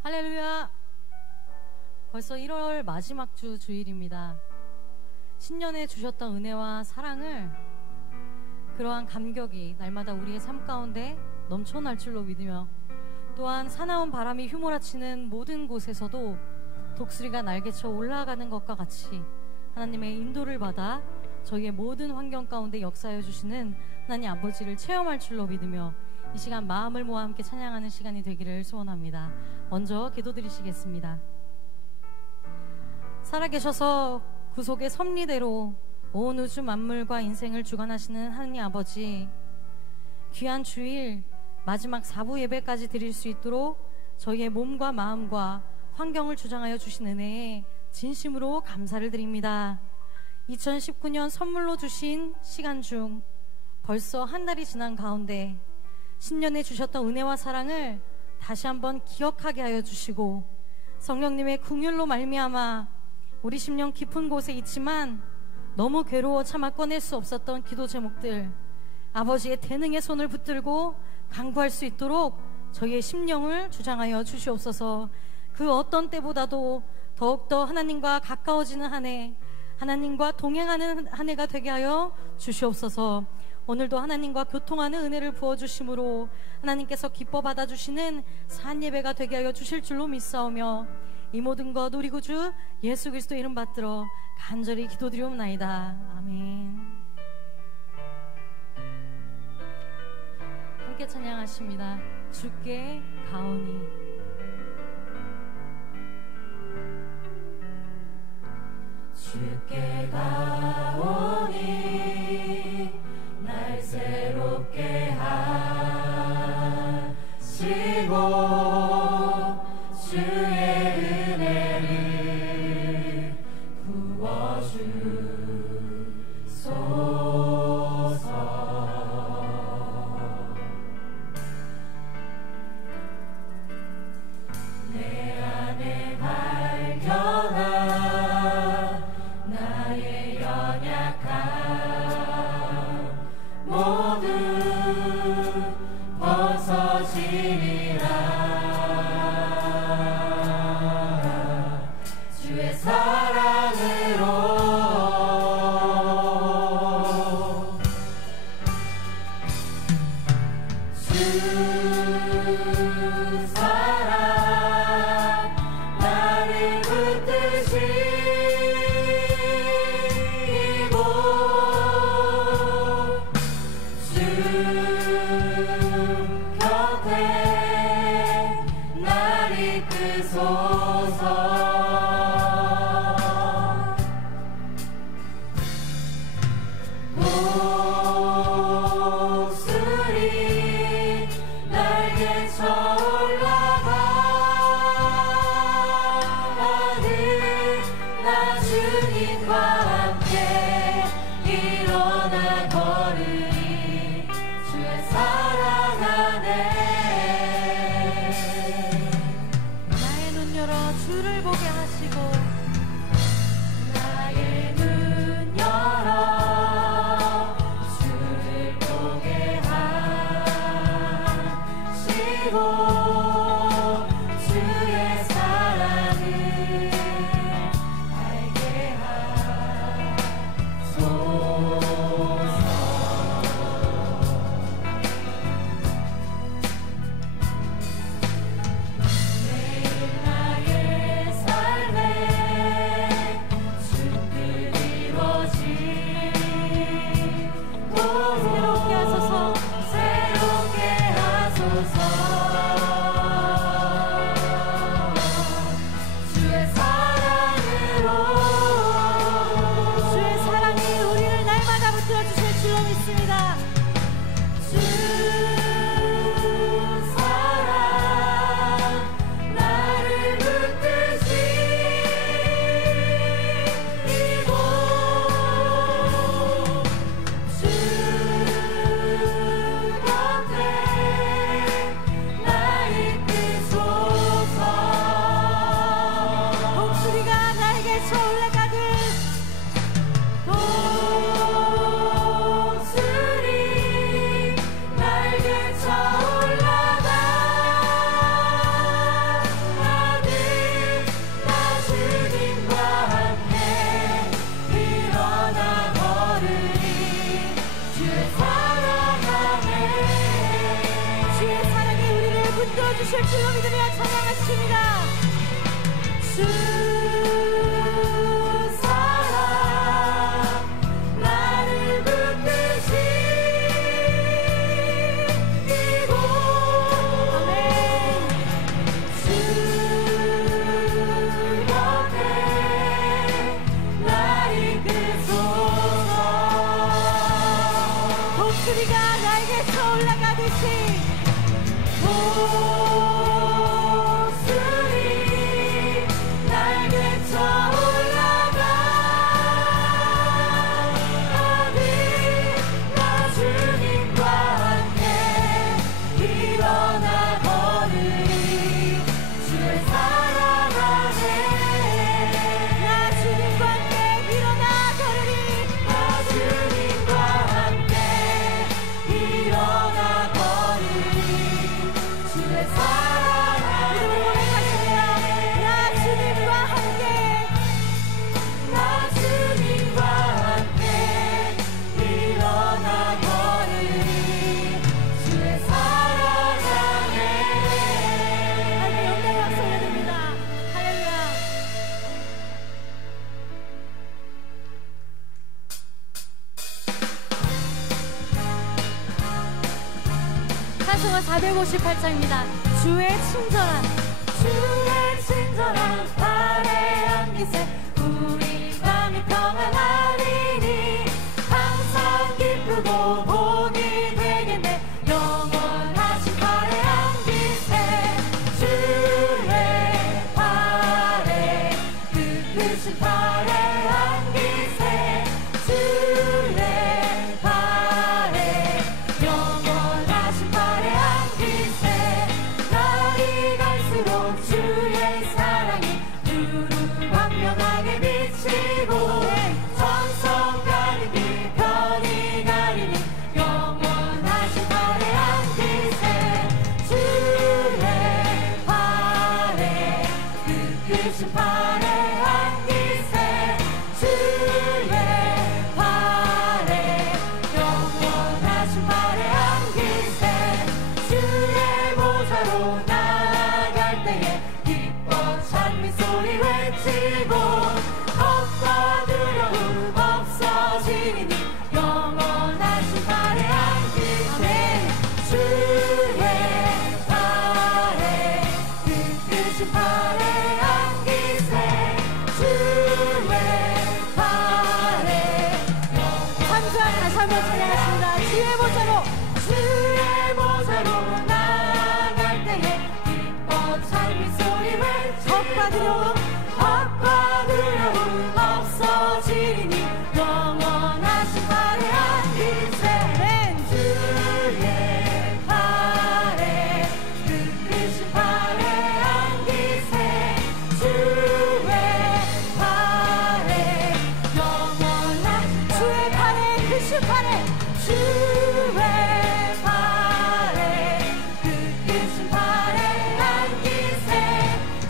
할렐루야. 벌써 1월 마지막 주 주일입니다. 신년에 주셨던 은혜와 사랑을 그러한 감격이 날마다 우리의 삶 가운데 넘쳐날 줄로 믿으며, 또한 사나운 바람이 휘몰아치는 모든 곳에서도 독수리가 날개쳐 올라가는 것과 같이 하나님의 인도를 받아 저희의 모든 환경 가운데 역사하여 주시는 하나님 아버지를 체험할 줄로 믿으며 이 시간 마음을 모아 함께 찬양하는 시간이 되기를 소원합니다. 먼저 기도드리시겠습니다. 살아계셔서 구속의 섭리대로 온 우주 만물과 인생을 주관하시는 하나님 아버지, 귀한 주일 마지막 4부 예배까지 드릴 수 있도록 저희의 몸과 마음과 환경을 주장하여 주신 은혜에 진심으로 감사를 드립니다. 2019년 선물로 주신 시간 중 벌써 한 달이 지난 가운데 신년에 주셨던 은혜와 사랑을 다시 한번 기억하게 하여 주시고, 성령님의 긍휼로 말미암아 우리 심령 깊은 곳에 있지만 너무 괴로워 차마 꺼낼 수 없었던 기도 제목들 아버지의 대능의 손을 붙들고 간구할 수 있도록 저희의 심령을 주장하여 주시옵소서. 그 어떤 때보다도 더욱더 하나님과 가까워지는 한 해, 하나님과 동행하는 한 해가 되게 하여 주시옵소서. 오늘도 하나님과 교통하는 은혜를 부어주심으로 하나님께서 기뻐 받아주시는 산 예배가 되게 하여 주실 줄로 믿사오며, 이 모든 것 우리 구주 예수 그리스도 이름 받들어 간절히 기도드리옵나이다. 아멘. 함께 찬양하십니다. 주께 가오니. 주께 가오니 날 새롭게 하시고 주의 은혜를 부어주소서. 내 안에 발견한 나의 연약함 모두 벗어지리라. 주의 사랑으로 주 사랑 나를 붙드시고 주 곁에 날 이끄소서. 독수리 날개쳐 올라가는 나 주님과 함께 일어나 걸으리. 주의 사랑 안에 나의 눈 열어 주를 보게 하시고, 나의 눈 열어 주를 보게 하시고 이루어주실 줄로 믿으며 찬양하십니다. 주 사랑 나를 붙드시고 아멘. 주 옆에 날 이끄소서. 독수리가 날개쳐 올라가듯이 독수리 날개쳐 올라가니 나 주님과 함께 일어나 걸으리. 주의 사랑 안에 나 주님과 함께 일어나 걸으리. 나 주님과 함께 일어나 걸으리. 주의 사랑 안에 나 주님과 함께 나 주님과 함께 일어나 걸으리. 주의 사랑 안에 하나님 영광의 박수 올려드립니다. 할렐루야. 찬송가 458장입니다. 주의 친절한 발의 안기세 우리 마음이 평안하리니 항상 기쁘고 복이 되겠네. 영원하신 발의 안기세 주의 발에 그 크신 발의 안기세 주의 발에 영원하신 발의 안기세 날이 갈수록 주의 사랑이 두루 광명하게 비치고 천성 가리니 별이 가리니 영원하신 발의 안기세 주의 발에 그 크신 발의 안기세 주의 발에 영원하신 발의 안기세 주의 보좌로 나아갈 때에 기뻐 찬미 소리 외치고 겁과 두려움 없어지니 영원하신 발의 안기세 주의 발에 그 크신 발의 안기세 주의 발에 찬양 다시 한번 찬양하십니다. 주의 보좌로 나아갈 때에 기뻐 찬미 소리 외치고 겁과 두려움 없어지니 영원하신 발의 안기세 주의 발에 그 크신 발의 안기세 주의 발에 영원하신 주의 발에 크신 발에 주의 발에 그 크신 발의 안기세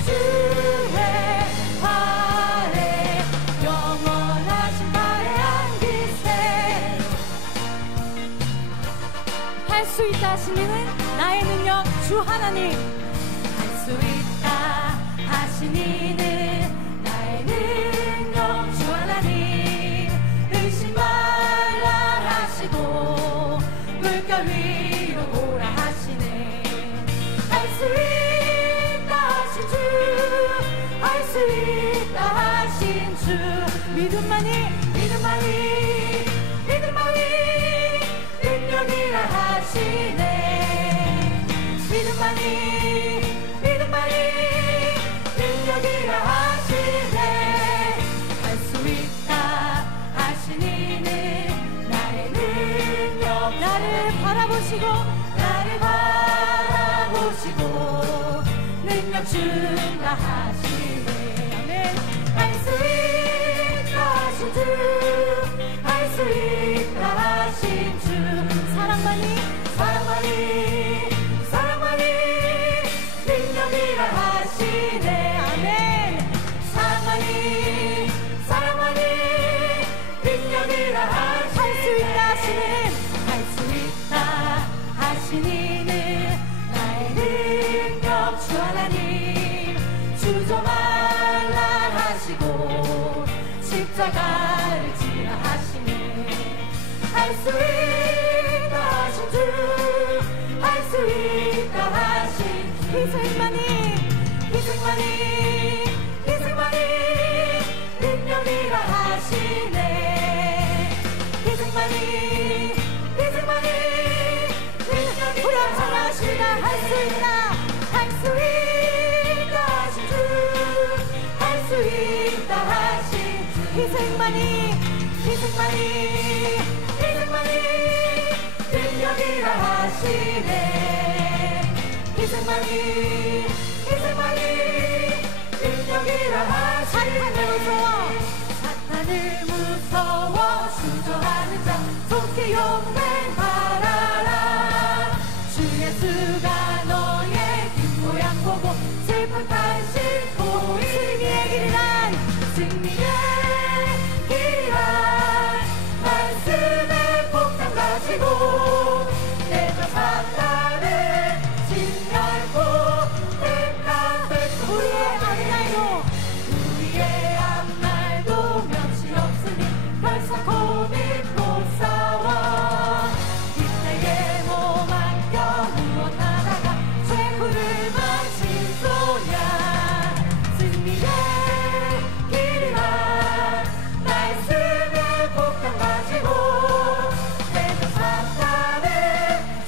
주의 발에 영원하신 발의 안기세 할 수 있다 하시니는 나의 능력 주 하나님 할 수 있다 하시니는 나의 능력 주 하나님 의심 말라 하시고 물결 위로 오라 하시네. 할 수 있다 하신 주 할 수 있다 하신 주 믿음만이 능력이라 하시네. 믿음만이 능력이라 하시네. 할 수 있다 하시니는 나의 능력 나를 바라보시고 능력 준다 하시네. 아멘. 할 수 있다 하신 주 할 수 있다 하신 주 사랑만이 능력이라 하시네. 아멘. 사랑만이 능력이라 하시네. 할 수 있다 하시니는 나의 능력 가르치라 하시네. 할 수 있다 하신 주, 할 수 있다 하신 주. 희생만이 능력이라 하시네. 희생만이 능력이라 하시네. 할 수 있다 하신 주, 할 수 있다 하신 주. 희생만이 능력이라 하시네. 희생만이 능력이라 하시네. 사탄을 무서워 주저하는 자 속히 용맹하라. 주 예수가 너의 뒷모양 보고 슬픈 탄식 고이 승리의 길이란 말씀의 폭탄 가지고 내가 사탄을 진멸고 택한 백성. 우리의 앞날도 며칠 없으니 결사코 믿고 싸워. 이때에 몸 맡겨 무엇하다가 최후를 마친 소냐. 승리의 길이란 말씀의 폭탄 가지고 내가 사탄을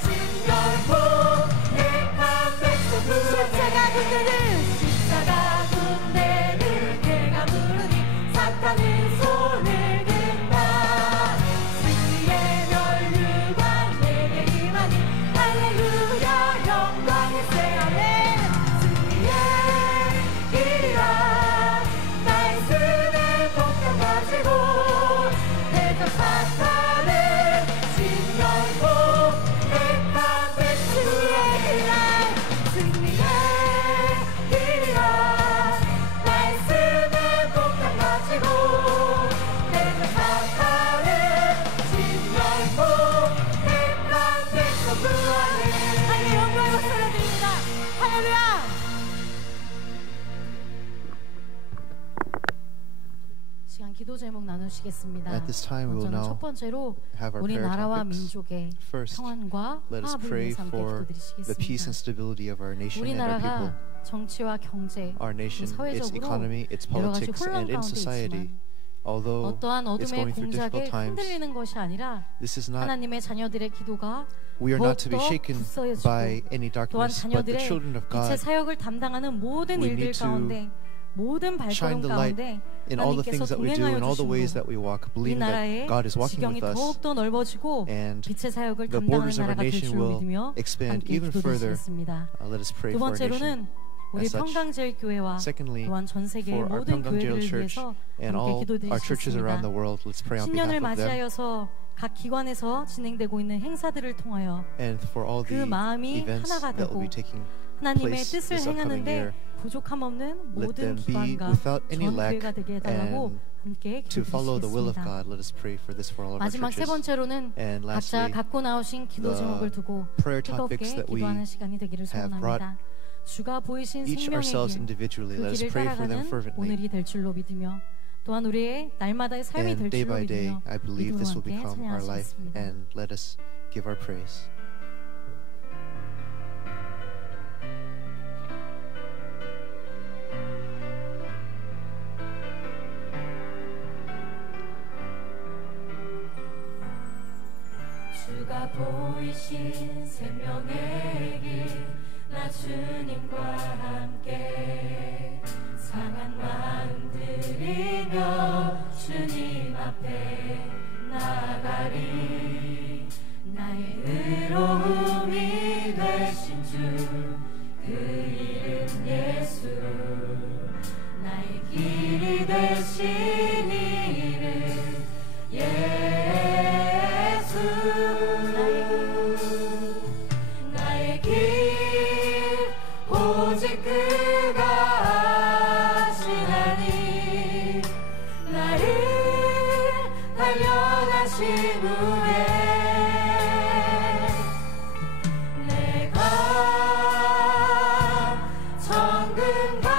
진멸고 택한 백성. 십자가 군대를 내가 부르니 사탄은 손을 든다. 승리의 면류관 내게 임하니 할렐루야 영광일세. 아멘. 승리의 길이란 말씀의 폭탄 가지고 내가 사탄을 진멸고 택한 백성. 승리의 길이란 말씀의 폭탄 가지고 내가 사탄을 진멸고 택한 백성 구하네. 하나님 영광의 박수를 드립니다. 할렐루야. 시간 기도 제목 나누시겠습니다. At this time, we will 먼저는 첫 now 번째로 have our 우리 prayer 나라와 topics. 민족의 First, 평안과 let us 화합을 pray 위해서 함께 for the peace and 기도드리시겠습니다. stability of our nation and our people. 우리나라가 정치와 경제, Our nation, its 사회적으로 economy, its 여러 가지 politics, 혼란 and in 가운데 society. 있지만 Although 어떠한 it's 어둠의 going through 공작에 difficult times, 흔들리는 것이 아니라 this is not. 하나님의 자녀들의 기도가 We are not to be 더욱더 shaken 굳세어지고 by any 또한 darkness, but the 자녀들의 children of 빛의 God 사역을 담당하는 모든 we 일들 need to 가운데 모든 shine 발걸음 the light 가운데 in all the 하나님께서 things that we do, 동행하여 in all the ways 주시고 that we walk, 이 believing that 나라의 God is walking 지경이 with us, 더욱더 넓어지고 and 빛의 사역을 the 담당하는 borders of our 나라가 될 nation 줄로 will 믿으며 expand 함께 even further. 기도드리겠습니다. Let us pray 두 for our nation. 번째로는 우리 As such, 평강제일교회와 secondly, 또한 전 세계의 for our 모든 Pyeonggang 교회를 Church 위해서 and 함께 all our churches around the 기도드리겠습니다. world, let's pray on 신년을 behalf of them. 맞이하여서 각 기관에서 진행되고 있는 행사들을 통하여 And for all 그 the 마음이 events 하나가 that will 되고 be taking 하나님의 place 뜻을 this upcoming 행하는데 year, 부족함 없는 let 모든 them be 기관과 without any 전 lack 교회가 되게 해달라고 and 함께 to follow the will of 기도드리겠습니다. God. Let us pray for this for all of our 마지막 세 churches. 번째로는 And 각자 lastly, 갖고 나오신 기도 the 제목을 두고 prayer 뜨겁게 topics that we 기도하는 시간이 되기를 have 소원합니다. 주가 보이신 each 생명의 ourselves 길, individually, 그 let us 길을 pray for them 따라가는 fervently. 오늘이 될 줄로 믿으며 또한 우리의 날마다의 삶이 And 될 day 줄로 by day, 믿으며 I believe this will 믿음으로 함께 become our life, 찬양하시겠습니다. and let us give our praise. 주가 보이신 생명의 길, 나 주님과 함께 상한 마음 들이며 주님 앞에 나가리. 나의 의로움이 되신 주, 그 이름 예수. 나의 길이 되신 이름 예수. 나의 길 오직 그가 아시나니. 나를 달려가신 후에 내가 정금같이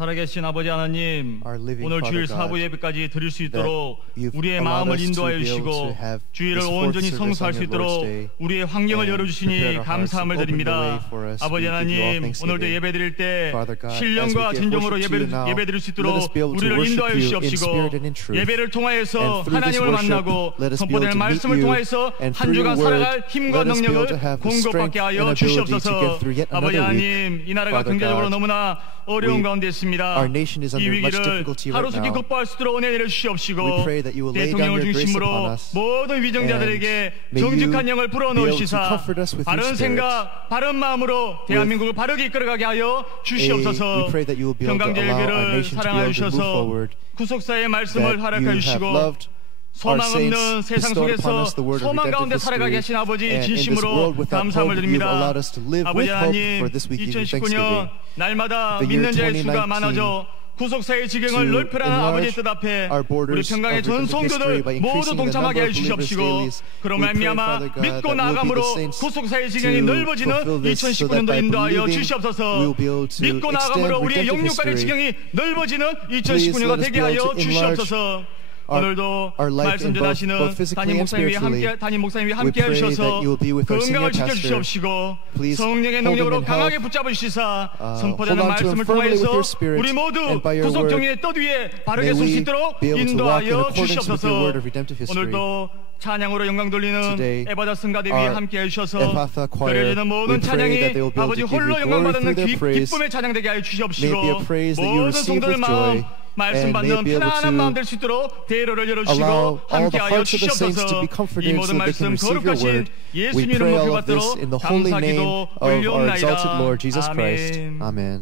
살아계신 아버지 하나님, Our living 오늘 주일 Father God, 사부 예배까지 드릴 수 있도록 you've 우리의 allowed 마음을 us to 인도하여 be able 주시고 to have 주일을 this fourth 온전히 service 성수할 on 수 your 있도록 Lord's Day 우리의 환경을 and 열어주시니 prepare our hearts 감사함을 and open the way 드립니다. for us. 아버지 We give you all 하나님, thanksgiving. 오늘도 예배 드릴 때 Father God, 신령과 as we give 진정으로 worship to you now, 예배 드릴 수 let 있도록 us be able to 우리를 worship 인도하여 you in 주시옵시고 spirit and in truth. 예배를 통하여서 And through this 하나님을 worship, 만나고 let us be able 선포될 to meet 말씀을 you, 통하여서 and 한 through 주간 your word, 살아갈 힘과 let us be able 능력을 to have the 공급받게 strength 하여 and ability to 주시옵소서. get through yet 아버지 another week. 하나님, 이 나라가 Father 경제적으로 God, 너무나 어려운 가운데 있습니다. our nation is 이 under much 위기를 difficulty right 하루속히 now. 극복할 수 있도록 은혜 내려주시옵시고 We pray that you will lay down 대통령을 your grace 중심으로 upon us, 모든 위정자들에게 and may 정직한 you 영을 be able to 불어넣으시사 comfort us with your 바른 spirit. 생각, 바른 마음으로 대한민국을 바르게 이끌어가게 하여 We 주시옵소서. pray that you will be able to 평강제 allow our 예배를 nation to be 사랑하여 able to move 주셔서 forward, 구속사의 that 말씀을 you 허락하여 have 주시고 loved our 소망 없는 saints, 세상 bestowed upon 속에서 us the word of 소망 가운데 redemptive 살아가게 history, 하신 아버지 and in this 진심으로 world without 감사함을 hope, you've 드립니다. allowed us to live 아버지 with hope 하나님, for this week in 2019년 Thanksgiving. 날마다 The year 믿는 자의 수가 2019 많아져 구속사의 지경을 to 넓혀라는 아버지의 enlarge 뜻 앞에 our 우리 borders 평강의 of 전 redemptive history 성도들 by 모두 increasing the 동참하게 number 해 of believers 주시옵시고 daily. 그로 We pray, 말미암아 Father God, 믿고 that we'll be 나아감으로 the saints 구속사의 to 지경이 넓어지는 fulfill this, so that 2019년도 by 인도하여 believing, 주시옵소서. we'll be able to 믿고 나아감으로 extend 우리의 redemptive 영육간의 history. 지경이 넓어지는 Please 2019년가 let us 되게 be able 하여 to enlarge 주시옵소서. 오늘도 our life 말씀 in both 전하시는 physically 담임 and 목사님이 spiritually. 담임 목사님이 We 함께 pray that 하셔서 you will be with our 건강을 senior pastor. 지켜주시옵시고 Please 성령의 hold him 능력으로 in 강하게 health. 붙잡으시사 hold 선포되는 on to him 말씀을 firmly with 통해서 your spirit, 우리 모두 and by your 구속 word, 정의의 뜻 위에 바르게 may 설 수 we 있도록 be able to walk in 인도하여 accordance with your word 주시옵소서. of redemptive history. 오늘도 찬양으로 영광 돌리는 Today, 에바다 승가대 위에 our 함께 해주셔서 Ephatha choir, 드려지는 모든 we pray 찬양이 that they will be able 아버지 to give you 홀로 영광 glory 받는 through their praise. 기쁨의 찬양되게 하여 May it be a 주시옵시고 praise that you 모든 receive 성도들 with 마음 joy, 말씀 and may 받는 it be able 편안한 to 마음 될 수 있도록 대로를 allow 열어주시고 all the 함께하여 hearts of the saints to 주시옵소서. be 이 comforted 모든 so they 말씀 can receive your 거룩하신 word. 예수님 We pray 이름으로 all of this 기도받도록 in the holy name 감사기도 of our exalted 올려옵나이다. Lord Jesus Christ. 아멘. Amen.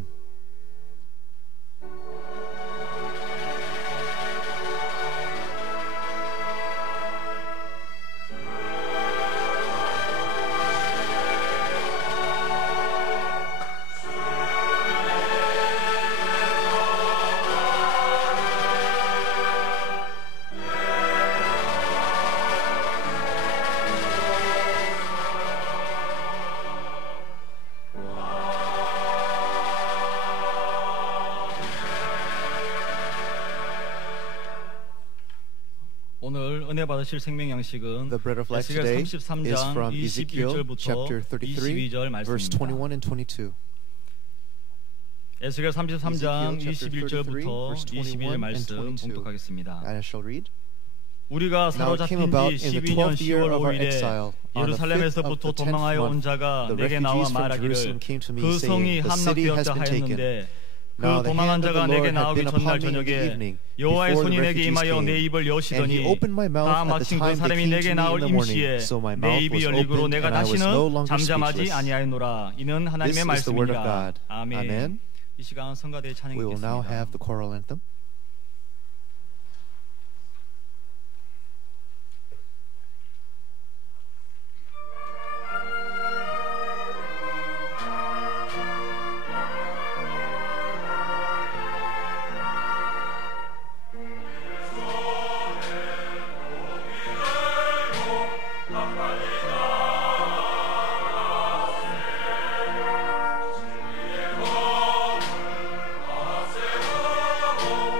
오늘 은혜 받으실 생명 양식은 The bread of life 에스겔 today is 33장 from Ezekiel 21절부터 chapter 33, 22절 verse 말씀입니다. 21 and 22. 에스겔 33장 Ezekiel chapter 33, 21절부터 verse 21 22절 and 말씀 22. 봉독하겠습니다. I shall read. 우리가 Now it came 사로잡힌 about 지 in the 12년 12th year 10월 of our 5일에 exile, on the 5th of 예루살렘에서부터 the 10th 도망하여 온 month, 자가 the 내게 나와 refugees from 말하기를 Jerusalem came to me, 그 성이 saying, The city has 함락되었다 been taken. 하였는데 Now 그 the 도망한 hand of 자가 the 내게 Lord had 나오기 been 전날 upon me in the 저녁에 evening, 여호와의 before 손이 the 내게 refugees 임하여 내 came. 입을 And he 여시더니 opened my mouth 다 at the 마침 그 time they 사람이 came 내게 to me 나올 in the morning. 임시에 So my 내 mouth 입이 was 열리고로 opened, 내가 and I was no 다시는 longer 잠잠하지 speechless. 아니하였노라. 이는 This 하나님의 is the word of 말씀이니라. God. 아멘. Amen. 이 시간 성가대의 찬양이 We will now 있겠습니다. have the choral anthem. Oh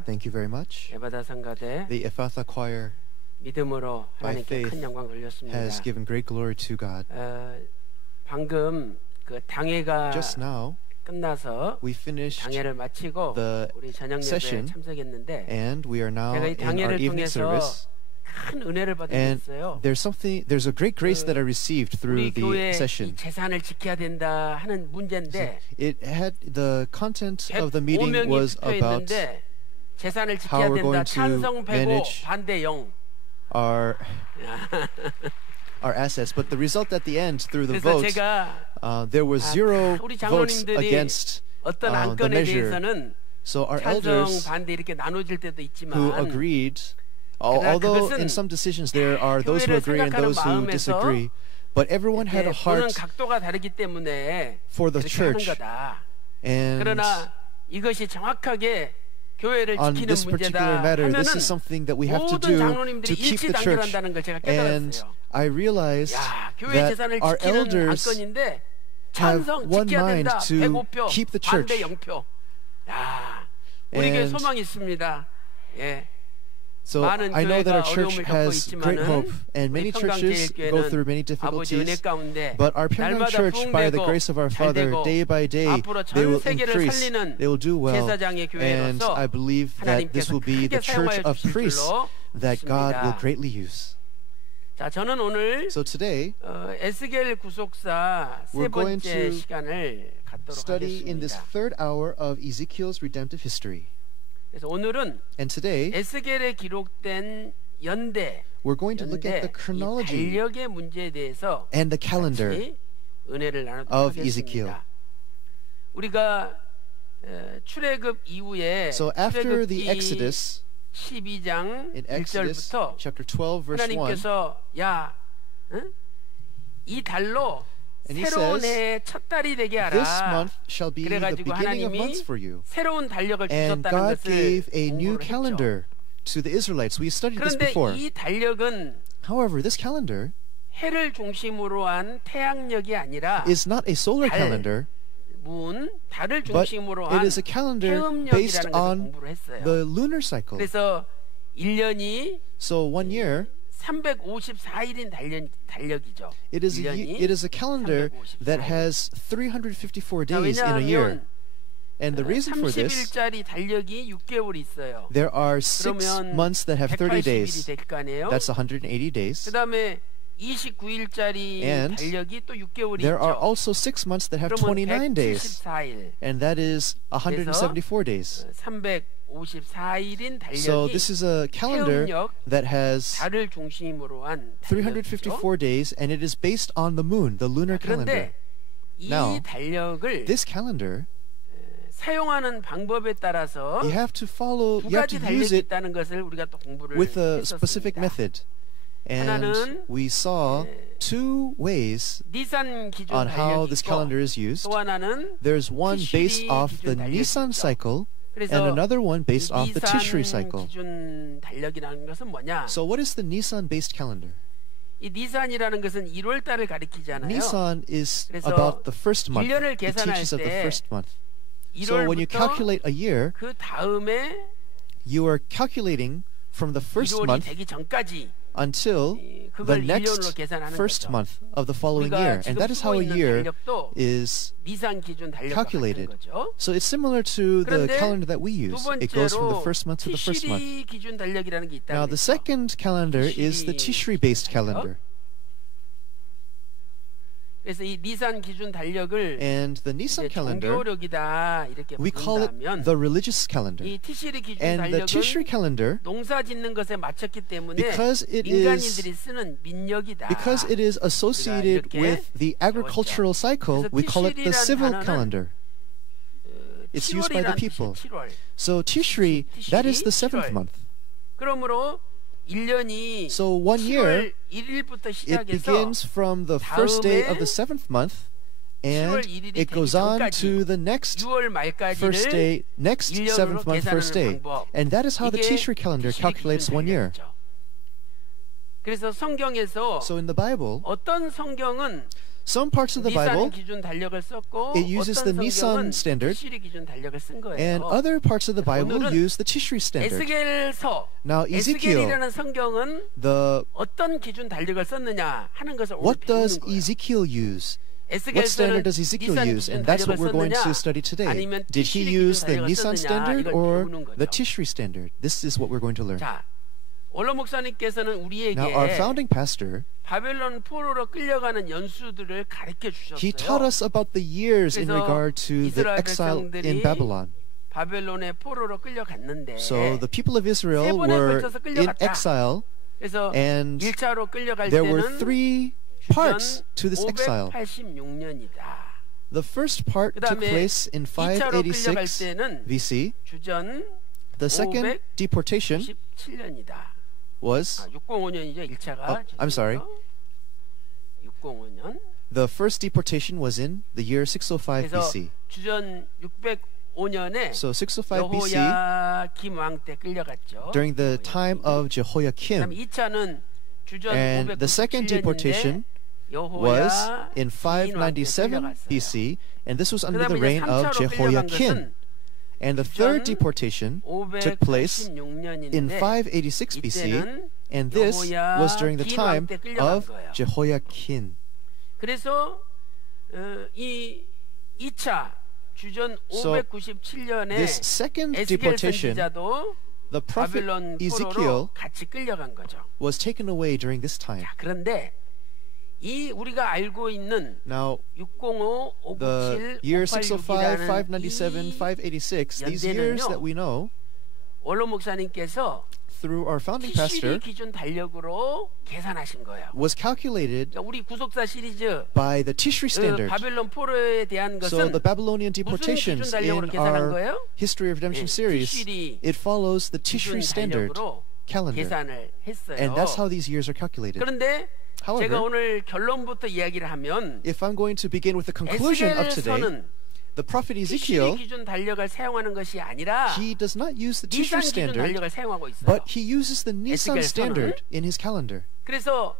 감사합니다. Thank you very much. 에바다 성가대 The Ephatha choir 믿음으로 by 하나님께 faith 큰 영광 돌렸습니다. has given great glory to God. 방금 그 당회가 Just now, 끝나서 we finished 당회를 마치고 the 우리 저녁 예배에 session, 참석했는데 and we are now 제가 이 in our 당회를 evening 통해서 service. 큰 은혜를 And 받았어요. there's a great grace that I received through 우리 the 교회 이 session. 재산을 지켜야 된다 하는 문제인데 It had the content of the meeting 105명이 was about 투표했는데 재산을 how 지켜야 we're 된다. going to 찬성 105 manage 반대 0. our assets, but the result at the end through the 그래서 votes, 제가 there was zero 우리 votes 장로님들이 against 어떤 the 안건에 measure. 대해서는 So our 찬성 elders 반대 이렇게 나눠질 때도 who 있지만 agreed, 그러나 although 그것은 in some decisions there are those who 교회를 agree and 생각하는 those who 마음에서 disagree, but everyone had a 이렇게 보는 heart 각도가 다르기 때문에 for the 그렇게 하는 church. 거다. And 그러나 이것이 정확하게 교회를 on 지키는 this particular 문제다 matter, this 하면은 is something that we have to 모든 do 장로님들이 to keep the church. 일치단결한다는 걸 제가 And 깨달았어요. I realized 야, 교회 that 재산을 our 지키는 elders 안건인데 have 찬성 one 지켜야 mind 된다. to 105표 keep the church. 반대 0표. 야, 우리 교회 And 소망이 있습니다. 예. So 많은 I know that our 교회가 church 어려움을 겪고 has great hope, 있지만은 and many 우리 churches go through many 평강제일교회는 아버지 은혜 difficulties. 가운데 But our Pyongyang 날마다 church, by the 부흥되고 grace of our 잘 Father, 되고 day by day, 앞으로 they will 전 세계를 increase, 살리는 they will do well, 제사장의 and 교회로서 I believe that this 하나님께서 will be the 크게 church 사용하여 of 주실 priests 줄로 that God will 믿습니다. greatly use. 자, 저는 오늘 So today, 에스겔 구속사 세 we're going 번째 to 시간을 갖도록 study in this 하겠습니다. third hour of Ezekiel's redemptive history. 그래서 오늘은 And today, 에스겔에 기록된 연대, we're going to look at the 이 chronology 달력의 문제에 대해서 and the calendar 같이 은혜를 나누도록 of 하겠습니다. Ezekiel. 우리가 출애굽 이후에 So after the 출애굽기 Exodus, 12장 in Exodus 1절부터 chapter 12, verse 1, 하나님께서 야, 이 달로 And he 새로운 says, 해의 첫 달이 되게 this 하라. month shall be the 그래가지고 beginning of 하나님이 months for you. 새로운 달력을 And 주셨다는 God 것을 gave a new 공부를 했죠. calendar to the Israelites. We studied this 그런데 before. 이 달력은 However, this calendar 해를 중심으로 한 태양력이 아니라 is not a solar 달, calendar, 달을 but 중심으로 it 한 is a calendar based 태음력이라는 것을 on 공부를 했어요. the lunar cycle. 그래서 1년이 So 1 year, 354일인 달력이죠. it is a calendar that 354일. has 354 자, days in a year. 왜냐하면 And the reason for this, 30일짜리 달력이 6개월이 있어요. there are 6 그러면 months that have 30 180일이 days. 될 거 아니에요. That's 180 days. 그다음에 29일짜리 And 달력이 또 6개월이 There are 있죠. also 6 months that have 그러면 29 days. 174일, And that is 174 days. 354일인 So 달력이 this is a calendar 태음력, that has 달을 중심으로 한 달력이죠. 354 days, and it is based on the moon, the lunar calendar. 그런데 이 Now, 달력을 This calendar, 사용하는 방법에 따라서 you have to follow, 두 you have to 가지 use 달력이 it 있다는 것을 우리가 또 공부를 with a specific 했었습니다. method. And 하나는 we saw 2 ways 니산 기준 on how this 달력이 calendar 있고 is used. 또 하나는 There's one based 티시리 off the 기준 달력이 Nisan 있죠. cycle, and 그래서 another one based off the Tishri 니산 cycle. 기준 달력이라는 것은 뭐냐? So what is the Nisan based calendar? 이 니산이라는 것은 1월 달을 가리키잖아요. Nisan is 그래서 about the first month. 1년을 It 계산할 teaches of the 때 first month. So when you 1월부터 calculate a year, 그 다음에 you are calculating from the first 1월이 month 되기 전까지 until the 그걸 1년으로 next 계산하는 first 거죠. month of the following 우리가 year. 지금 And that is how 쓰고 a 있는 year 달력도 is 니산 기준 달력과 같은 calculated. 거죠. So it's similar to the 그런데 calendar that we 두 use. It goes from the 번째로 first month to the first month. 티시리 기준 달력이라는 게 Now 있다는 the 거죠. second calendar is the Tishri based calendar. 그래서 이 니산 기준 달력을 And the Nisan 이제 calendar, 종교력이다 이렇게 we call it 부른다면 the religious calendar. 이 티시리 기준 And the Tishri 달력은 calendar, 농사 짓는 것에 맞췄기 때문에 because it 민간인들이 쓰는 민력이다. because it is associated 이렇게 with the agricultural cycle, we call it the 티시리라는 civil 단어는 calendar. It's used by the 7월이라는 people. 뜻이에요. 7월. So Tishri, that is the seventh 7월. month. 그러므로 1년이 So 1 year, 7월 1일부터 it 시작해서 begins from the first day of the 다음에 seventh month, and 7월 1일이 it 되기 goes on 전까지 to the next 6월 first 말까지를 day, next 1년으로 seventh month, first day. 계산하는 방법. And that is how the 이게 Tishri calendar 티시리 calculates 기준 1 year. 달력이죠. 그래서 성경에서 So in the Bible, 어떤 성경은 Some parts of the 니산 Bible, 기준 달력을 썼고 it uses the 어떤 Nisan 성경은 standard, 티시리 기준 달력을 쓴 거예요. and other parts of the Bible 오늘은 use the Tishri standard. 에스겔서 Now, Ezekiel, 에스겔이라는 성경은 the 어떤 기준 달력을 썼느냐 하는 것을 오늘 what does 배우는 거예요. Ezekiel use? What standard 에스겔서는 does Ezekiel 니산 use? 기준 And that's what 달력을 we're going to 썼느냐 study today. 아니면 Did he 티시리 use 기준 the 달력을 Nisan 썼느냐 standard 이걸 or 배우는 the 거죠. Tishri standard? This is what we're going to learn. 자, 원로 목사님께서는 우리에게 Now, our founding pastor, 바벨론 포로로 끌려가는 연수들을 가르쳐 he taught 주셨어요. us about the years in 그래서 regard to the 이스라엘 exile in 백성들이 Babylon. 바벨론의 포로로 끌려갔는데 So the people of 세 Israel 번에 were 걸쳐서 in 끌려갔다. exile, 그래서 and 1차로 끌려갈 there were 때는 3 parts to this exile. 586년이다. The first part took 그다음에 place in 2차로 끌려갈 586 때는 BC. 주전 The second deportation 17년이다. was 605년이죠. 1차가. I'm sorry. 605년. The first deportation was in the year 605 그래서 BC. 주전 605년에 So 605 BC, 여호야김 왕 때 끌려갔죠. during the time of 그다음에 Jehoiakim. 2차는 주전 And the second 597년인데 deportation was in 597 BC, and this was under the 그다음에 reign of 3차로 끌려간 Jehoiakim. 것은 And the third deportation took place in 586년인데 586 BC, 이때는 and this was during the 여호야김 time 왕 때 끌려간 of 거예요. Jehoiakim. 그래서 이 2차 주전 So, 597년에 This second 에스겔 deportation, 선지자도 the prophet 바벨론 Ezekiel 포로로 같이 끌려간 거죠. was taken away during this time. 자, 그런데 이 우리가 알고 있는 Now, 605, the 597, year 605, 586이라는 597, 586, these years that we know, 원로 목사님께서 through our founding 티시리 pastor, 기준 달력으로 계산하신 거예요. was calculated 그러니까 우리 구속사 시리즈 by the Tishri 그 standard. 바벨론 포로에 대한 So 것은 the Babylonian 무슨 기준 deportations 달력으로 in 계산한 our 거예요? History of Redemption 예, series, 티시리 it follows the 기준 Tishri standard 달력으로 calendar. 계산을 했어요. And that's how these years are calculated. 그런데 제가 However, 오늘 결론부터 이야기를 하면 if I'm going to begin with the conclusion of today, 에스겔서는 the prophet 티시리 Ezekiel, 기준 달력을 사용하는 것이 아니라 he does not use the 니산 Tishri 기준 standard, 달력을 사용하고 있어요. but he uses the Nisan 에스겔서는 standard in his calendar. 그래서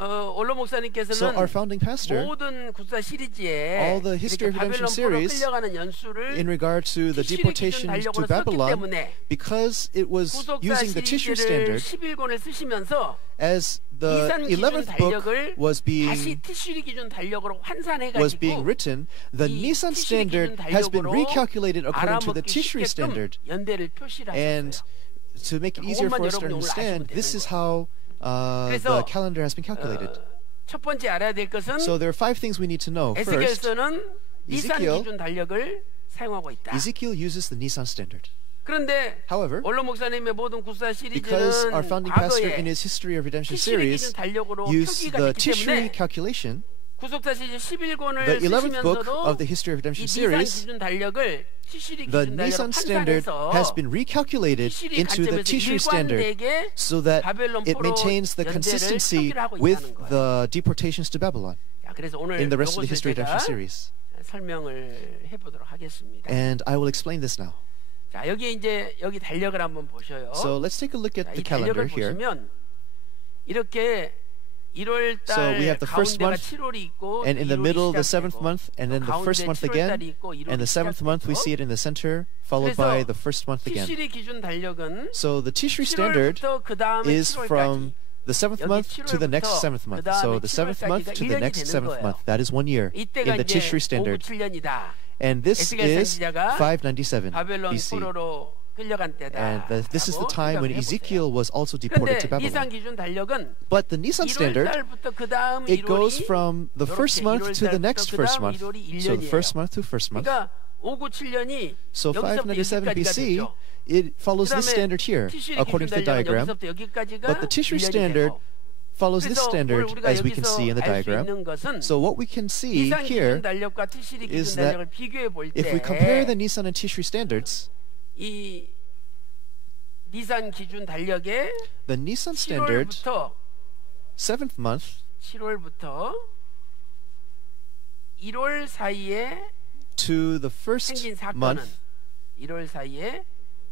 원로 So 목사님께서는 our founding pastor, 모든 구사 시리즈에 all the History of 이렇게 바벨론 Redemption 포로 series, 끌려가는 연수를 in regard to the 티시리 기준 deportation to 달력으로 썼기 Babylon, 때문에 because it was 구속사 using the Tishri 시리즈를 standard, 11권을 쓰시면서 as the 니산 기준 11th book 달력을 was 다시 being 티시리 기준 달력으로 was being 환산해가지고 written, the 이 Nisan 티시리 standard 기준 has been 달력으로 recalculated according to the 알아먹기 Tishri 쉽게끔 standard. 연대를 표시를 And 하셨어요. to make it easier for us to 그것만 여러분이 오늘 understand, 아시면 this 되는 is how the 그래서, calendar has been calculated. 첫 번째 알아야 될 것은 So there are 5 things we need to know. First, 에스겔서는 니산 Ezekiel- 기준 달력을 사용하고 있다. Ezekiel uses the Nisan standard. 그런데 However, 원로 목사님의 모든 구사 because our 시리즈는 founding pastor in 과거에 his History of Redemption 티시리 series 기준 달력으로 used 표기가 the 됐기 Tishri 때문에 calculation, 구속사 시리즈 11권을 the 11th book 쓰시면서도 of the History of 이 Redemption 니산 series, 기준 달력을 티시리 the 기준 달력으로 Nisan standard 환산해서 has been recalculated 티시리 into the 관점에서 Tishri standard 일관되게 so that 바벨론 it 포로 maintains the 연대를 consistency 표기를 하고 with 있다는 거예요. the deportations to Babylon 자, 그래서 오늘 in the rest of the 이것을 History of 제가 Redemption series. 설명을 해보도록 하겠습니다. And I will explain this now. 자, 여기 달력을 한번 보셔요. So let's take a look 자, at 이 the calendar 달력을 here. 보시면 이렇게 1월 So 달 we have the first 가운데가 month, 7월이 있고 And in the 2월이 middle, the 시작되고, 7th month, and then the 가운데 first month 7월 again, 달이 있고 1월이 and the 7th month we 시작되고. see it in the center, followed 그래서 by the first month again. 티시리 기준 달력은 So the Tishri standard 7월부터 그 다음에 is 7월까지 from the 7th 여기 month to the next 7월부터 7th month. 그다음에 So the 7th month to the 7월까지가 next 1년이 7th 되는 month. That is 1 year 이때가 in the 이제 Tishri standard. 597년이다. And this 에스겔 is 선지자가 597 바벨론 BC. 포로로 끌려간 때다. And this is the time when Ezekiel was also 그런데 deported to 니산 Babylon. 기준 달력은 But the Nisan 1월 standard, 달부터 그 다음 it goes 1월이 from the first month to the next first month. So the first month to first month. 그러니까 597년이 So 여기서부터 597 여기까지가 BC, 됐죠. it follows this 그다음에 standard here, 티시리 according 기준 to the 달력은 diagram. 여기서부터 여기까지가 But the Tishri 1년이 standard 되고. follows this 그래서 오늘 standard, 우리가 as we can 여기서 see in the 알 수 diagram. 있는 것은 So what we can see 니산 here, 기준 달력과 티시리 is 기준 that 달력을 비교해 볼 if we compare the 때 Nisan and Tishri standards, 이 니산 기준 달력에 the Nisan standard, 7월부터 7th month 7월부터 1월 사이에 to the first 생긴 사건은 month, 1월 사이에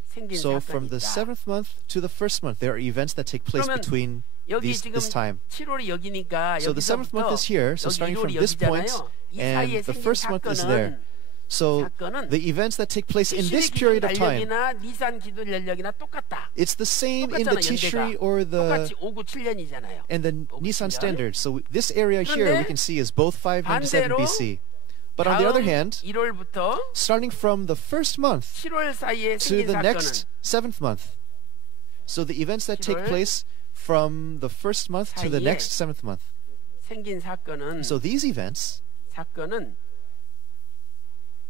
생긴 So 사건이 from the 있다. 7th month to the 1st month, there are events that take place 그러면 between 여기 this 지금 time. 7월이 여기니까 So the 7th month 여기서부터 is here. So 여기 starting from 1월이 this point, 여기잖아요. 이 and 사이에 the 생긴 1st month is there. 사건은 So the events that take place in this period of time, 달력이나 니산 기준 달력이나 똑같다. it's the same in the 똑같잖아, Tishri 연대가. or the 똑같이 59, 7년이잖아요. and the Nisan standard. So this area here we can see is both 597 반대로 BC. But on the other hand, 1월부터 starting from the 1st month 7월 사이에 to 생긴 the 사건은 next 7th month, so the events that take 7월 place from the 1st month to the 사이에 next 7th month. 생긴 사건은 So these events,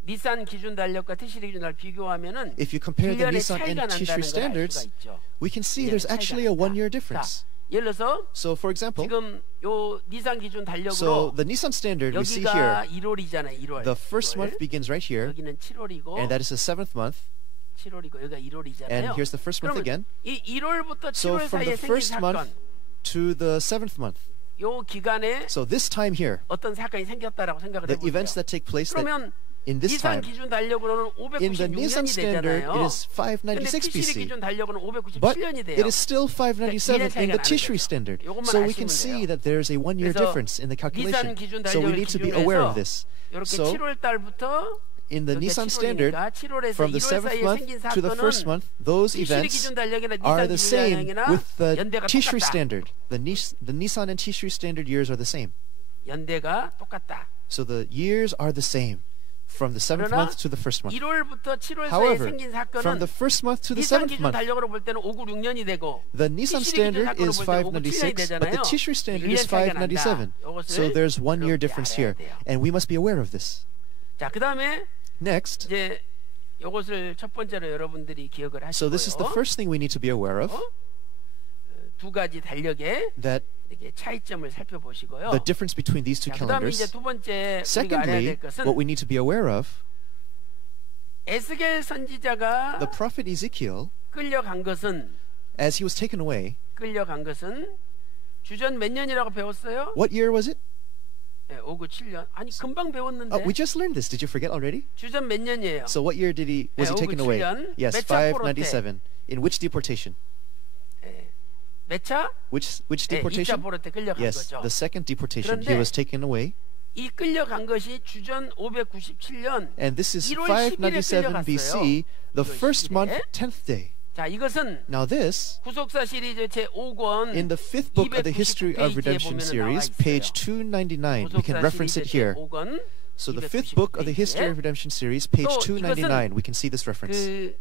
니산 기준 달력과 티시리 기준 달력 비교하면은 if you compare the 1년의 Nisan 차이가 and 난다는 Tishri 걸 알 수가 standards, 있죠. we can see 1년의 there's 차이가 actually a 난다. 1-year 자, difference. 예를 들어서 So for example, 지금 요 니산 기준 so 달력으로 the Nisan standard we see 여기가 here, 1월이잖아요. 1월. the first month begins right here, 여기는 7월이고 and that is the 7th month, 7월이고 여기가 1월이잖아요. and here's the first month 그러면 again. 이 1월부터 So 7월 from 사이에 the 생긴 first month 사건, to the 7th month, 요 기간에 so this time here, 어떤 사건이 생겼다라고 생각을 the events 해보세요. that take place that 그러면 in this 니산 time, 기준 달력으로는 in the Nisan 596년이 standard, 되잖아요. it is 근데 596 티시리 BC. 기준 달력으로는 But 597년이 돼요. it is still 597 in the 나는 Tishri 거죠. standard. 요것만 So we 아시면 can see 돼요. that there's a 1-year 그래서 difference in the calculation. 니산 기준 So we 달력을 need to be 기준으로 aware 해서 of this. 이렇게 So 7월 달부터 in the 여기가 Nisan standard, 7월이니까 7월에서 from the 1월 7th 사이에 month 생긴 to the 1st 사건은 month, those 티시리 events 기준 달력이나 니산 are the 기준 same 달력이나 with the 연대가 Tishri 똑같다. standard. The Nisan and Tishri standard years are the same. 연대가 똑같다. So the years are the same from the 7th 그러나 month to the 1st month. 1월부터 7월 사이에 However, 생긴 from 사건은 the 1st month to the 니산 7th 기준 month, 달력으로 볼 때는 596년이 되고 the Nisan 티시리 기준 standard 사건으로 is 볼 때는 597년이 596, but the 되잖아요. Tishri standard 1년 is 차이가 난다. 597. 이것을 So there's 1-year 그렇게 difference 알아야 here, 돼요. and we must be aware of this. 자, 그다음에 Next, 이제 이것을 첫 번째로 여러분들이 기억을 so this is the 하시고요. first thing we need to be aware of, 두 가지 달력의 that 이렇게 차이점을 살펴보시고요. the difference between these two 자, 그다음에 이제 calendars. 두 번째 우리가 알아야 Secondly, 될 것은 what we need to be aware of, 에스겔 선지자가 the prophet Ezekiel, 끌려간 것은 as he was taken away, 주전 몇 년이라고 배웠어요? what year was it? 네, 597년. 아니 금방 배웠는데. We just learned this. Did you forget already? 주전 몇 년이에요? So what year was he taken away? 597년. Yes, 몇 차 포로 때? 597. In which deportation? 몇 차? Which 네, 2차 deportation? 포로 때 끌려간 Yes, 거죠. the second deportation. He 그런데 was taken away. 이 끌려간 것이 주전 597년 And this is 1월 10일에 597 끌려갔어요. BC, the 1월 first month, 10일에. 10th day. 자, 이것은 Now this, 구속사 시리즈 제 5권 in the fifth book of the History of Redemption series, page 299, we can reference it here. 5권 So the fifth book of the History of Redemption series, page 또 299, we can see this reference. 그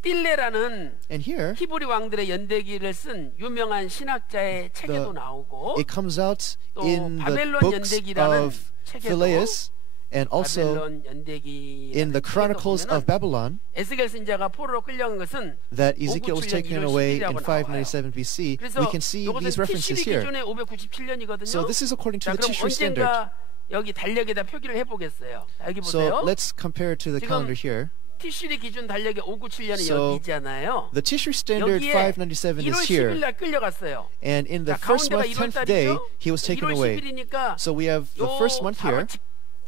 딜레라는 And here, 히브리 왕들의 연대기를 쓴 유명한 신학자의 책에도 나오고 it comes out 또 in the 바벨론 books 연대기라는 of 책에도 Phileas and also 바벨론 연대기 in the Chronicles of Babylon 에스겔 선지자가 포로로 끌려간 것은 that Ezekiel was 597년 taken 1월 away in 10일이라고 597 BC. 그래서 We can see these 이것은 references 티시리 here. 기준의 597년이거든요. So this is according to 자, the 그럼 Tishri standard. 언젠가 여기 달력에다 표기를 해보겠어요. 자, 여기 So 보세요. let's compare it to the 지금 calendar here. 티시리 기준 달력이 597년이 So 여기잖아요. the Tishri standard 여기에 597 1월 is here. 10일 날 끌려갔어요. And in the 자, first 가운데가 month, 1월 10th day, 달이죠. he was taken 1월 away. 10일이니까 So we have the first month here.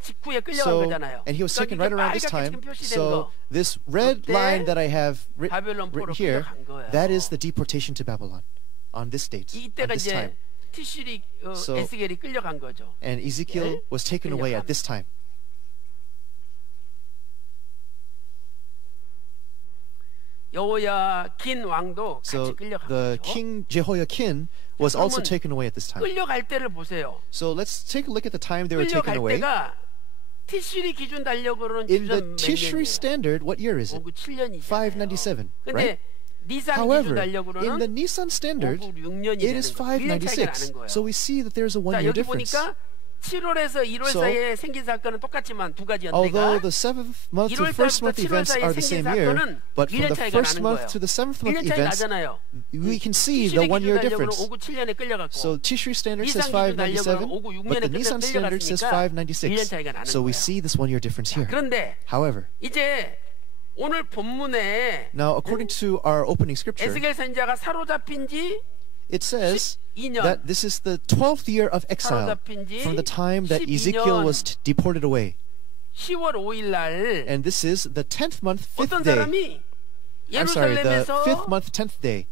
직후에 끌려간 So, 거잖아요. and he was taken 그러니까 right around this 빨갛게 time. 지금 표시된 So 거. this red 그때 line that I have 바벨론 포로 written here, 끌려간 거예요. that is the deportation to Babylon on this date, on 이때가 this 이제 time. 티시리 So, 에스겔이 끌려간 거죠. And Ezekiel was taken away at this time. 여호야긴 왕도 같이 So 끌려간 the 거죠. king Jehoiakim was also 그러면 taken away at this time. 끌려갈 때를 보세요. So let's take a look at the time they were taken 끌려갈 away. 때가 티시리 기준 달력으로는 In the 주전 몇 Tishri 년이에요? standard, what year is it? 597년이잖아요. 597, 근데 right? 니산 기준 However, in the 달력으로는 Nisan standard, 596년이 it 되는 is 거예요. 1년 차이가 596. 나는 거예요. So we see that there's a 자, 1-year 여기 difference. 보니까 7월에서 1월 So, 사이에 생긴 사건은 똑같지만 두 가지 Although 연대가 the 7th month to 1월 1st 달부터 month 7월 events 사이에 are the 생긴 same year, 사건은 but from 1년 the 차이가 1st 나는 month 거예요. to the 7th month 1년 차이 events, 나잖아요. we can see 티시리 the 기준 1-year 달력으로는 difference. 597년에 끌려갔고 So Tishri standard 니산 says 기준 597, 달력으로는 but the 596년에 Nisan standard says 끌려갔으니까 1년 596. 차이가 나는 So we 거예요. see this 1-year difference here. 그런데 However, 이제 오늘 본문에 now according to our opening scripture, 에스겔 선지자가 사로잡힌 지 it says 12년 that this is the 12th year of exile 사로잡힌 지 from the time that 12년 Ezekiel was deported away. 10월 5일 날 And this is the 10th month, 5th 어떤 day. 사람이 I'm sorry, the 예루살렘에서 5th month, 10th day.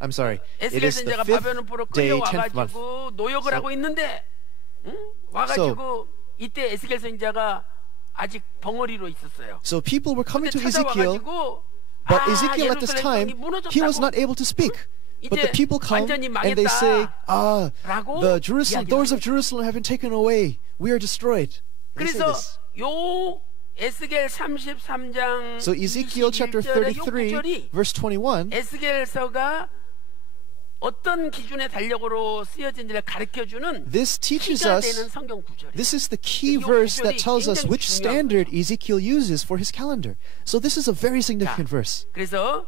I'm sorry. It 에스겔 is the 선지자가 5th 바벨론포로 day, 10th month. 끌려와가지고 노역을 하고 있는데 와가지고 이때 에스겔 선지자가 아직 벙어리로 있었어요. So people were coming to Ezekiel, 찾아와가지고 but Ezekiel at this time, he was not able to speak. But the people come and they say, the doors of Jerusalem have been taken away. We are destroyed. They say 그래서 this. 요 에스겔 33장 So Ezekiel chapter 33, verse 21, 에스겔서가 어떤 기준의 달력으로 쓰여진지를 가르쳐주는 this teaches 키가 us, 되는 성경 구절이에요. this is the key 이 verse that 구절이 tells us 굉장히 which 중요한 standard 거죠. Ezekiel uses for his calendar. So this is a very significant verse. 그래서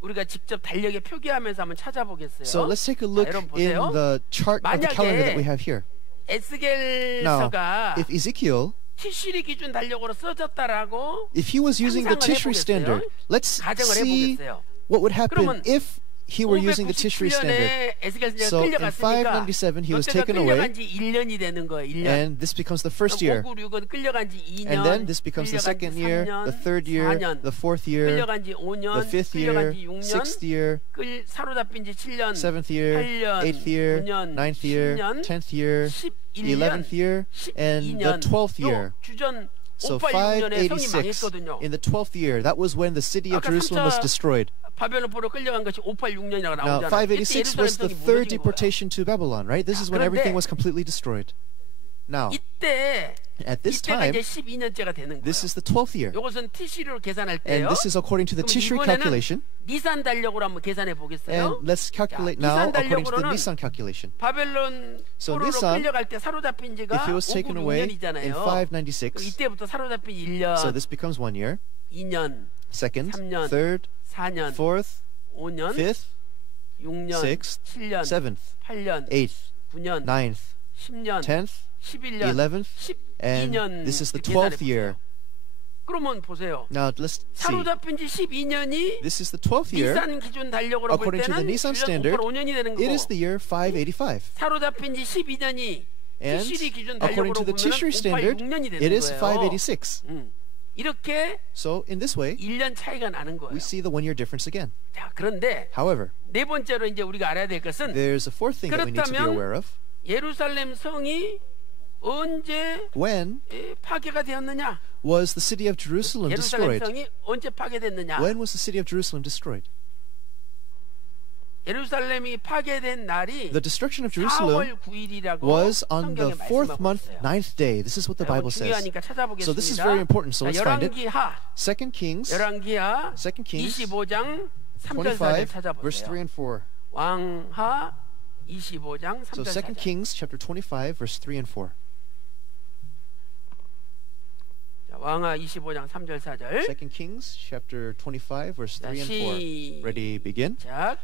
우리가 직접 달력에 표기하면서 한번 찾아보겠어요. So let's take a look 여러분 in 보세요. the chart of the calendar that we have here. Now, 에스겔서가 if Ezekiel, 티시리 기준 달력으로 써졌다라고 if he was using the 상상을 Tishri 해보겠어요. standard, let's 가정을 see 해보겠어요. what would happen 그러면 if he were using the Tishri standard. 597년에 에스겔 선지자가 So in 끌려갔으니까 597 he was 그때가 taken away, 끌려간 지 1년이 되는 거예요. 1년. and this becomes the first year. 596은 끌려간 지 2년. And then this becomes the 끌려간 지 second year, 3년, the third year, 4년, the fourth year, 끌려간 지 5년, the fifth 끌려간 year, 지 6년, sixth year, 사로잡힌 지 7년, seventh year, 8년, eighth year, 9년, ninth year, 10년, 10th year, 11년, 11th year, and the 12년. 12th year. 주전 So 586년에 성이 586, 망했거든요. in the 12th year, that was when the city of 아까 Jerusalem was 3차 destroyed. 바벨론포로 끌려간 것이 586년이라고 Now, 나오잖아요. 586 was the third deportation to Babylon, right? This is when everything was completely destroyed. Now, at this 이때가 time, 이제 12년째가 되는 거예요. this is the 12th year. 이것은 티시리로 계산할 And 때요. this is according to the 그럼 Tishri 이번에는 calculation. 니산 달력으로 한번 계산해 보겠어요. And let's calculate 자, now 니산 according to the 달력으로는 Nisan calculation. 바벨론 So 포로로 Nisan, 끌려갈 때 사로잡힌 지가 If he was taken away in 596년이잖아요. 596, 이때부터 사로잡힌 1년, so this becomes 1 year, 2년, second, 3년, third, 4년, fourth, 5년, fifth, 6년, sixth, 7년, seventh, 8년, eighth, 9년, ninth, 10년, 10th, 11년, 11th, and 12년 this is the 이렇게 12th 계산해 year. 보세요. 그러면 보세요. Now let's see. 사로잡힌 지 12년이 This is the 12th year. 니산 기준 달력으로 볼 According to the 때는 Nisan 주전 standard, 585년이 되는 It 거고 is the year 585. 사로잡힌 지 12년이 And 티시리 기준 according 달력으로 to the 보면 Tishri standard, 586년이 되는 it is 거예요. 586. 이렇게 So in this way, 1년 차이가 나는 거예요. we see the 1 year difference again. 자, 그런데 However, 네 번째로 이제 우리가 알아야 될 것은 there's a fourth thing that we need to be 그렇다면 aware of. 예루살렘 성이 언제 When 파괴가 되었느냐? was the city of Jerusalem 예루살렘 destroyed? 성이 언제 파괴됐느냐? When was the city of Jerusalem destroyed? 예루살렘이 파괴된 날이 The destruction of Jerusalem 4월 9일이라고 was on the 성경에 4th 말씀하고 month, 있어요. 9th day. This is what the Bible says. 중요하니까 찾아보겠습니다. So this is very important. So let's find it. 열왕기하 2 Kings 열왕기하 2 Kings 25장 3절 4절 25, verse 3 찾아보세요. and 4. 왕하 25장 So 3절 2 4절. Kings chapter 25, verse 3 and 4. 자, 왕하 25장 3절 4절. 2 Kings chapter 25, verse 3 and 4. Ready, begin. 자,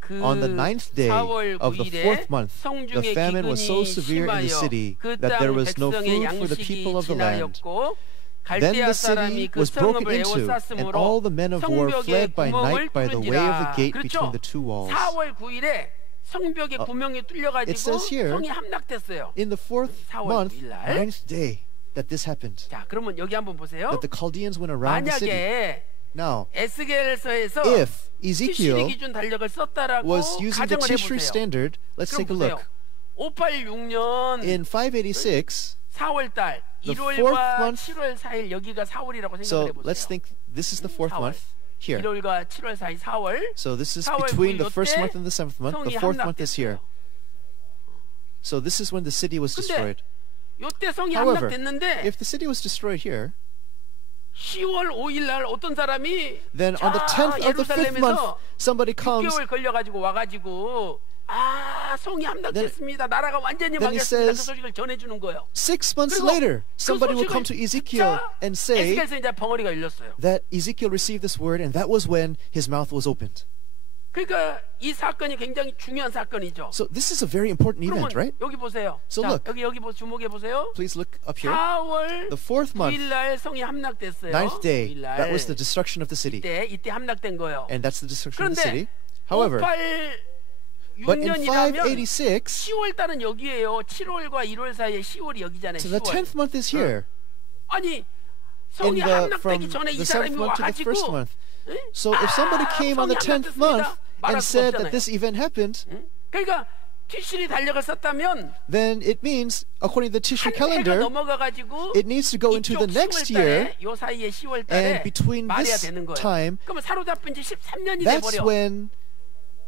그 On the 9th day 4월 of the 9일에 4th month, the 성중의 famine was so 기근이 severe in the 심하여 city 그 that there 땅 was no 백성의 food for the 양식이 people of the land. 지나였고 Then 갈대아 the 사람이 city 그 was broken 성읍을 into, and 에워쌌으므로 all the men of war 성벽에 fled by 구멍을 night by the way of the 뚫은지라. gate 그렇죠? between the two walls. 4월 9일에 성벽에 구멍이 it 뚫려가지고 says here, 성이 함락됐어요. In the 4th 4월 month, 9일 날. 9th day, that this happened. 자, 그러면 여기 한번 보세요. That the Chaldeans went around the city. 만약에 Now, 에스겔서에서 if 티시리 Ezekiel 기준 달력을 썼다라고 was using the 가정을 Tishri 해보세요. standard, let's take a 그럼 보세요. look. 586년 In 586, 4월 달 The 1월과 fourth month- 7월 4일 여기가 4월이라고 생각을 so 해보세요. let's think this is the 4th 4월. month here. 1월과 7월 사이 4월. So this is 4월 between 9일 the 1st 요때 month and the 7th month. The 성이 4th month is 함락됐어요. here. So this is when the city was 근데 destroyed. 요때 성이 However, 함락됐는데 if the city was destroyed here, 10월 5일 날 어떤 사람이 then on the 10th of the 5th month, 예루살렘에서 somebody comes 6개월 걸려가지고 와가지고 성이 함락됐습니다. 나라가 완전히 then he 망했습니다. 그 says, 소식을 전해주는 거예요. 6 months 그리고 later, somebody will come to Ezekiel and say 에스겔서 이제 벙어리가 열렸어요. that Ezekiel received this word, and that was when his mouth was opened. 그러니까 이 사건이 굉장히 중요한 사건이죠. So this is a very important 그러면 event, right? 여기 보세요. So 자, look. 여기 주목해 보세요. Please look up here. 4월 The 4th month, 9일 날 성이 함락됐어요. 9th day, 9일 날. that was the destruction of the city. 이때 함락된 거예요. And that's the destruction of the 그런데 city. However, but in 586년이라면 586, 10월 달은 여기에요. 7월과 1월 사이에 10월이 여기잖아요. so the 10월. 10th month is here. 아니 성이 함락되기 전에 이 사람이 와가지고 So if somebody came on the 10th month and said that this event happened, 그러니까 티슈리 달력을 썼다면 then it means, according to the Tishri 한 해가 calendar, 넘어가가지고 it needs to go into the next year, 요 사이에 10월 and 달에 between 말해야 this 되는 거예요. time, 그러면 사로잡힌 지 13년이 that's 돼버려. when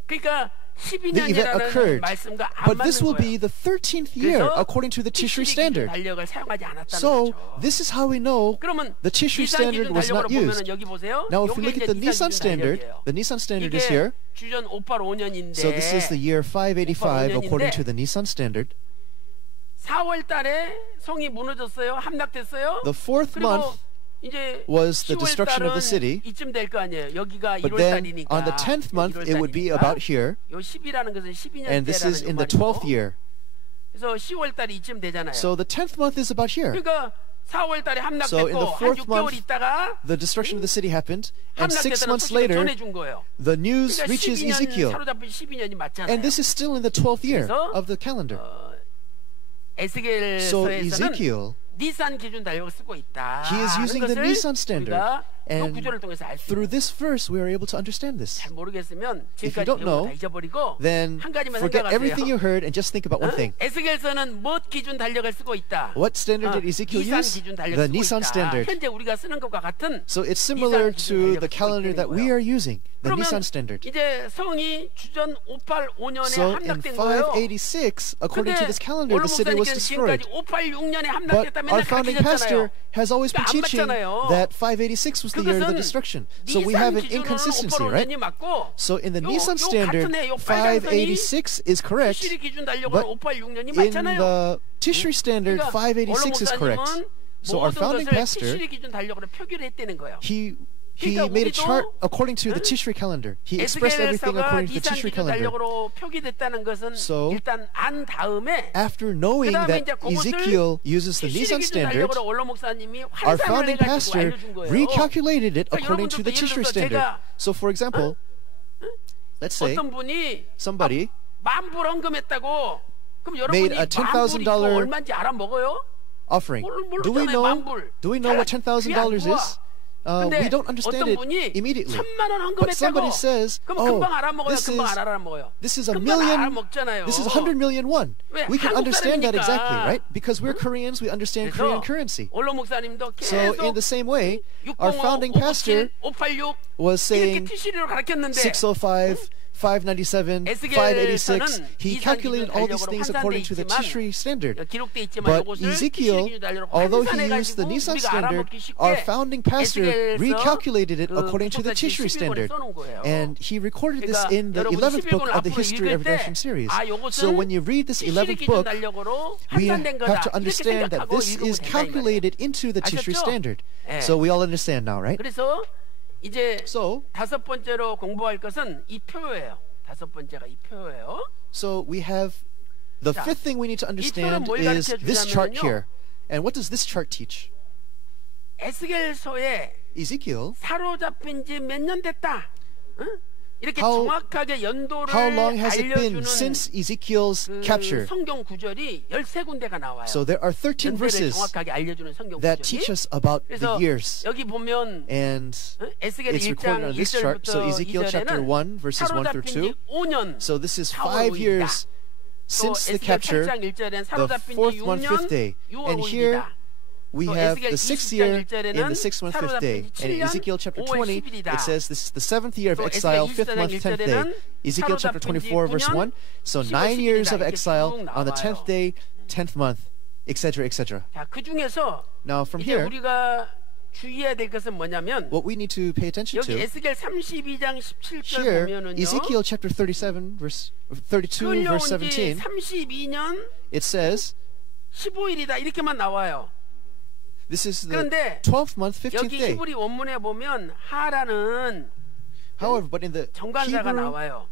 그러니까 the event 12년이라는 occurred. 말씀과 안 But 맞는 this will 거예요. be the 13th year, 그래서 according to the Tishri 티슈리 기준 standard. 달력을 사용하지 않았다는 So 거죠. this is how we know 그러면 the Tishri 니산 standard 기준 was 달력으로 not used. 보면은 여기 보세요. Now, if we 요게 look 이제 at the 니산 Nissan 기준 standard, 달력이에요. the Nissan standard is 이게 here. 주전 585년인데 So this is the year 585 according to the Nissan standard. 4월 달에 성이 무너졌어요. 함락됐어요. The fourth 그리고 month 이제 was the 10월 destruction of the 달은 city. 이쯤 될 거 아니에요. 여기가 But 1월 then 달이니까. on the 10th month, it would be about here. 요 10이라는 것은 12년째라는 And this is in the 12th year. 그래서 10월 달이 이쯤 되잖아요. So the 10th month is about here. 그러니까 4월 달에 So in the 함락됐고 한 fourth 6개월 month, 있다가 the destruction of the city happened. And 6 함락됐다는 months 소식을 later, 전해준 거예요. the news 그러니까 reaches 12년 Ezekiel. 사로잡힌 12년이 맞잖아요. And this is still in the 12th year 그래서, of the calendar. So 에스겔서에서는 Ezekiel, 니산 기준 달력을 쓰고 있다. he is using the Nissan standard. 우리가 이 And 구조를 통해서 알 수 through 있는. this verse, we are able to understand this. 잘 모르겠으면 If you 지금까지 don't 배운 know, 거 다 잊어버리고 Then 한 가지만 forget everything you 생각하세요. heard and just think about one thing. 에스겔서는 뭐 기준 달력을 쓰고 있다. What standard did Ezekiel 니산 use? 기준 달력 The 쓰고 Nissan 있다. standard. 현재 우리가 쓰는 것과 같은 So it's similar 니산 to 기준 the 달력을 쓰고 calendar 있다는 that we 거예요. are using, the 그러면 Nissan standard. 이제 성이 주전 585년에 So in 함락된 거예요. 586, according to 근데 this calendar, 오늘 the city was 목사님께서 destroyed. 지금까지 586년에 But 함락됐다 our 맨날 founding 가르치셨잖아요. pastor has always been 그러니까 안 teaching 맞잖아요. that 586 was the year of the 그것은 destruction. So we have an inconsistency, right? 맞고 So in the 요 Nissan standard, 같은 해, 요 빨간 선이 586 is correct, 티슈리 기준 달력으로 but 586년이 in 맞잖아요. the Tishri standard, 그러니까 586 is correct. 원로 So our 목사님은 founding 모든 것을 pastor, 티슈리 기준 달력으로 표기를 했다는 거예요. he 그러니까 made a 우리도 chart according to the Tishri calendar. He expressed everything 에스겔서가 according to the 니산 Tishri 기준 calendar. 달력으로 표기됐다는 것은 So, 일단 안 다음에 After knowing 그다음에 that 이제 그것을 Ezekiel uses the 티슈리 Nissan 기준 standard, 달력으로 원로 목사님이 our 환산을 founding 해가지고 pastor 알려준 거예요. recalculated it 그러니까 according to the 여러분들도 Tishri 예를 들어서 standard. 제가 So for example, let's say 어떤 분이 somebody $10,000 헌금했다고 그럼 made 여러분이 a $10,000 $10,000이 얼마인지 알아먹어요? offering. 모르잖아요, Do we know $10,000? what $10,000 is? We don't understand it immediately. 1,000만 원 But somebody 헌금했다고 says, 그럼 oh, 금방 알아먹어요. this 금방 is 알아먹어요. this is a 금방 million, 알아먹잖아요. this is 100 million won. 왜? We can 한국 understand that 사람이니까. exactly, right? Because we're Koreans, we understand Korean 그래서 currency. 원로 목사님도 So 계속 in the same way, 605, our founding pastor 587, 586 was 이렇게 saying TC리로 가르쳤는데 605, 597, 586. He calculated all these things according to the Tishri standard. 기록돼 있지만 But 이것을 Ezekiel, TC리 기준달력으로 although he used the 환산해가지고 Nissan 우리가 standard, 알아먹기 쉽게 our founding pastor 에스겔서 recalculated it 그 according to the 북쪽까지 Tishri 12권에 standard. 써놓은 거예요. And he recorded this 그러니까 in the 여러분이 11th book 11권을 of the 앞으로 History of 읽을 때 Redemption series. 아, So 요것은 when you read this TC리 11th book, 기준달력으로 we 환산된 have 거다. to 이렇게 understand that 생각하고 this is 읽으면 된다, 이 말이에요. calculated into the Tishri 아셨죠? standard. 예. So we all understand now, right? 그래서 이제 So, 다섯 번째로 공부할 것은 이 표예요. 다섯 번째가 이 표예요. So we have the 자, fifth thing we need to understand 뭘 is this chart 가르쳐주냐면요. here. And what does this chart teach? 에스겔서에 Ezekiel, 사로잡힌 지 몇 년 됐다. 응? 이렇게 How- 정확하게 연도를 how long has it been 알려주는 since Ezekiel's 그 capture? 성경 구절이 13군데가 나와요. So there are 13 연도를 verses 정확하게 알려주는 성경 that 구절이. teach us about the 그래서 years. 여기 보면 And 에스겔 it's 1장 recorded on this chart. 1절부터 So Ezekiel chapter 1, verses 1 through 2. 사로잡힌 지 5년. So this is 4월 5 years 또 since the 에스겔 capture, 8장 1절엔 the 사로잡힌 지 fourth month, 6년 fifth day. 6월 And here 5일이다. we 또 have 에스겔 the sixth 20장 year 1절에는 in the sixth month, fifth day. 사로잡힌 지 And in 7년 Ezekiel chapter 5월 20, 10일이다. it says this is the seventh year of 또 exile, 에스겔 fifth month, 20장 10th day. 1절에는 Ezekiel chapter 24, verse 1. So 9 years of exile on the 10th day, 10th month, etc., etc. 자, 그 중에서 Now from 이제 here, 우리가 주의해야 될 것은 뭐냐면 what we need to pay attention 여기 to, 에스겔 32장 17절 here, 보면은요. Ezekiel chapter 32, verse 17, 32년 it says, 15일이다 이렇게만 나와요. this is the 그런데 12th month, 15th 여기 day. 히브리 원문에 보면 하라는 However, but in the 정관사가 Hebrew 나와요.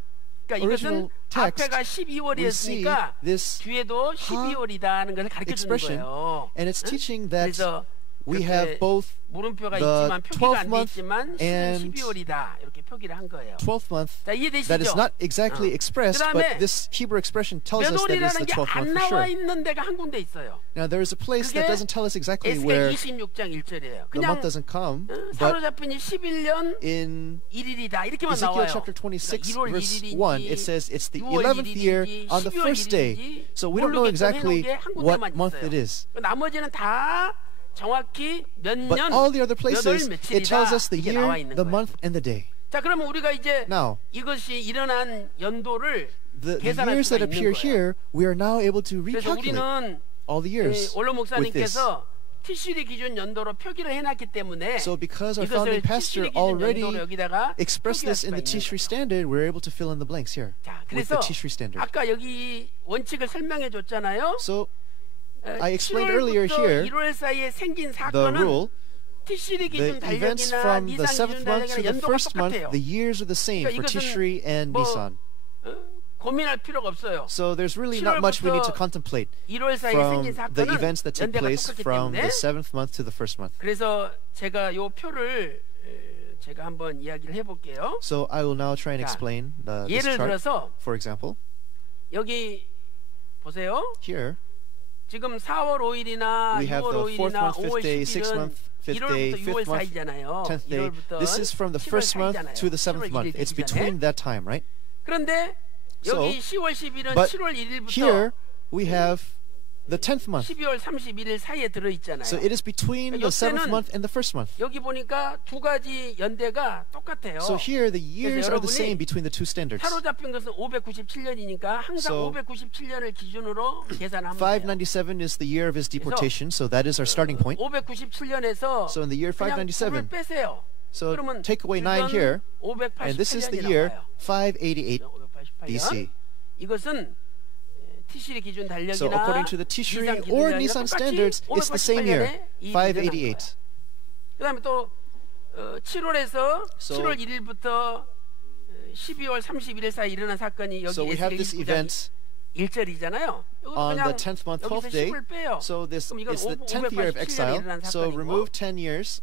그러니까 original 이것은 text, 앞에가 we see 12월이었으니까 this 뒤에도 12월이다는 것을 가르쳐 주는 expression, 거예요. and it's teaching that 그래서 we have both 물음표가 the 있지만 표기가 안 12th 돼 month 있지만 and 12월이다 이렇게 표기를 한 거예요. 12th month 자, 이해되시죠? that is not exactly expressed, 그다음에 but this Hebrew expression tells us that it's 몇 월이라는 the 게 12th 안 month for 나와 sure. 있는 데가 한 군데 있어요. Now there is a place that 그게 doesn't tell us exactly 에스겔 where 26장 1절이에요. the 그냥 month doesn't come, but 사로잡힌 지 11년 in 1일이다 이렇게만 Ezekiel 나와요. chapter 26 1월 verse 1일인지 1, it says it's the 6월 11th year 1일인지 on the 12월 first day. 1일인지 So we don't know 모르겠던 exactly 해놓은 게 한 what 군데만 month 있어요. it is. 나머지는 다 정확히 몇 But 년, all the other 몇 월, places, it tells us 며칠이다 the 이게 나와 year, 있는 the 거예요. month, and the day. 자, 그러면 우리가 이제 Now, 이것이 일어난 연도를 the 계산할 years 수가 that 있는 appear 거예요. here, we are now able to 그래서 recalculate 우리는 all the years 원로 with this. 목사님께서 티시리 기준 연도로 표기를 해놨기 때문에 So because our 이것을 founding pastor 티시리 기준 already 연도로 여기다가 expressed 표기할 this in 수가 the 있는 Tishri 거죠. standard, we're able to fill in the blanks here 자, with the 그래서 Tishri standard. 아까 여기 원칙을 설명해 줬잖아요. So I explained earlier 7월부터 here 1월 사이에 생긴 the 사건은 rule, 티시리 기준 the events 달력이나 from the 니산 7th 기준 month to 달력이나 the 연도가 first month, 똑같아요. the years are the same for 그러니까 이것은 Tishri and 뭐 Nisan. 고민할 필요가 없어요. So there's really not much we need to contemplate 1월 사이에 from 생긴 the 사건은 events that take 연대가 place 똑같기 from 때문에 the 7th month to the first month. 그래서 제가 요 표를 제가 한번 이야기를 해볼게요. So I will now try and 자, explain this 예를 chart. 들어서 For example, 여기 보세요. here 지금 4월 5일이나 we have 6월 the 4th 5일이나 month, 5월 5th day, 6th 10일은 month, 5th day, 1월부터 6월 5th month, 사이잖아요. 10th day. 1월부터 This is from the 7월 first month 사이잖아요. to the 7th 7월 month. 1일 It's 되기 between 전에. that time, right? 그런데 So, 여기 10월 10일은 but 7월 1일부터 here we have the 10th month. 12월 31일 사이에 들어있잖아요. So it is between the 7th month and the first month. 여기 보니까 두 가지 연대가 똑같아요. So here the years are the 여러분이 same between the two standards. 사로잡힌 것은 597년이니까 항상 So, 597년을 기준으로 계산하면 돼요. 597 is the year of his deportation, so that is our starting point. 597년에서 So in the year 그냥 9를 597, 빼세요. so 그러면 take away 9 here, and this is the year 588 BC. 이것은 티시리 기준 달력이나 So according to the Tishri 니산 기준 or 달력이나 Nisan 똑같이 standards, it's the same year, 588. 588. 그다음에 또 7월에서 So- 7월 1일부터 12월 31일 사이 일어난 사건이 여기 So we have this event 1절이잖아요. on the 10th month, 12th day. So this 그럼 이건 is the 10th year of 587년에 exile. 일어난 So 사건이고. remove 10 years.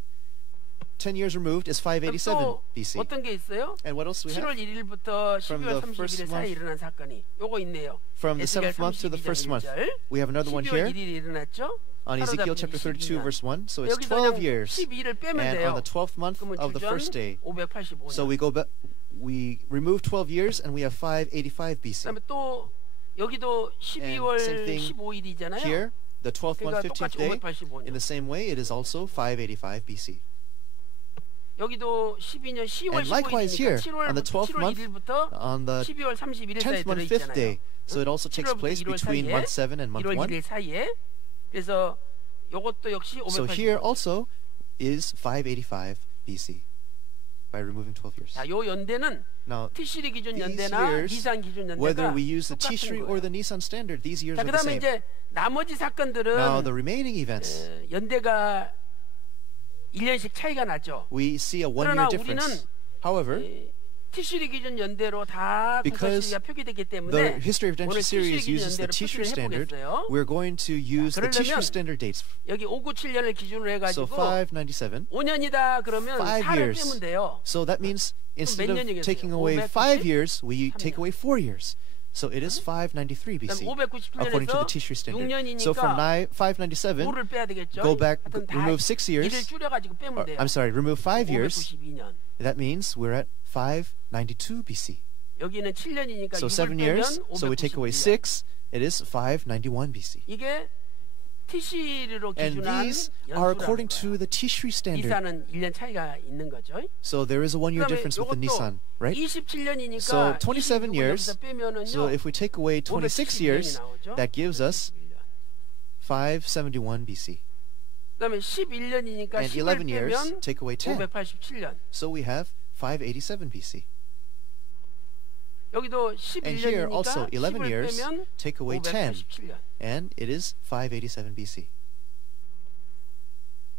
10 years removed is 587 또 BC. 어떤 게 있어요? And what else do we 7월 have? 1일부터 From 12월 the first 31일 사이 month- 일어난 사건이 요거 있네요. From the 에스겔 7th month to the 32장 first month. 1절. We have another one 12월 here 1일이 일어났죠? on Ezekiel 사로잡힌 chapter 32 12년. verse 1. So it's 여기서 12 그냥 years. 12를 빼면 And 돼요. on the 12th month 그러면 of the first day. 585년. So we remove 12 years and we have 585 BC. 그다음에 또 여기도 12월 same thing 15일이잖아요. Here, the 12th month, 그러니까 15th 똑같이 day, 585년. in the same way, it is also 585 BC. 여기도 12년 10월 And likewise here, 15일이니까 on the 12th 7월 month, 1일부터 on the 12월 31일 사이에 10th month, 5th 들어있잖아요. day. So it also takes 7월부터 place 1월 between 사이에, month 7 and month 1월 1. 1일 사이에. 그래서 요것도 역시 So here 585년. also is 585 BC by removing 12 years. 자, 요 연대는 Now, 티시리 기준 these 연대나 years, 니산 기준 whether 연대가 we use the 똑같은 Tishri or 거예요. the Nisan standard, these years 자, are the 그다음에 same. 이제 나머지 사건들은 Now, the remaining events, 연대가 1년씩 차이가 나죠. we see a 그러나 1-year difference. However, 티시리 기준 연대로 다 because 국가시리가 표기되기 the 때문에 History of 오늘 Redemption series 티시리 기준 uses the 연대로 Tishri 표기를 standard, 해보겠어요. we're going to use the 그러려면 Tishri standard dates. 여기 597년을 기준으로 So 해가지고 597. 5년이다 그러면 5 4를 years. 빼면 돼요. So that means instead 몇 of 년이겠어요? taking away 5 years, we take 593 away 4 years. So it is 593 BC, according to the 597년에서 Tishri standard. 6년이니까 So from 597, 5를 빼야 되겠죠. go back, 하여튼 다 remove 6 years. 1을 줄여가지고 빼면 돼요. I'm sorry, remove 5 years. 592년. That means we're at 592 BC. 여기는 7년이니까 So 6을 7 years, 빼면 so we take away 592년. 6, it is 591 BC. 이게 티시리로 And 기준한 these are according 연수라는 to 거예요. the Tishri standard. 니산은 1년 차이가 있는 거죠. So there is a 1-year 그다음에 difference with the 요것도 Nisan, right? 27년이니까 So 27 years. 빼면은요. So if we take away 26 years, that gives us 571 BC. 그다음에 11년이니까 And 10을 11 years, 빼면 take away 10. 587년. So we have 587 BC. 여기도 And here 11년이니까 also 11 10을 years, 빼면 take away 10. 587년. And it is 587 BC.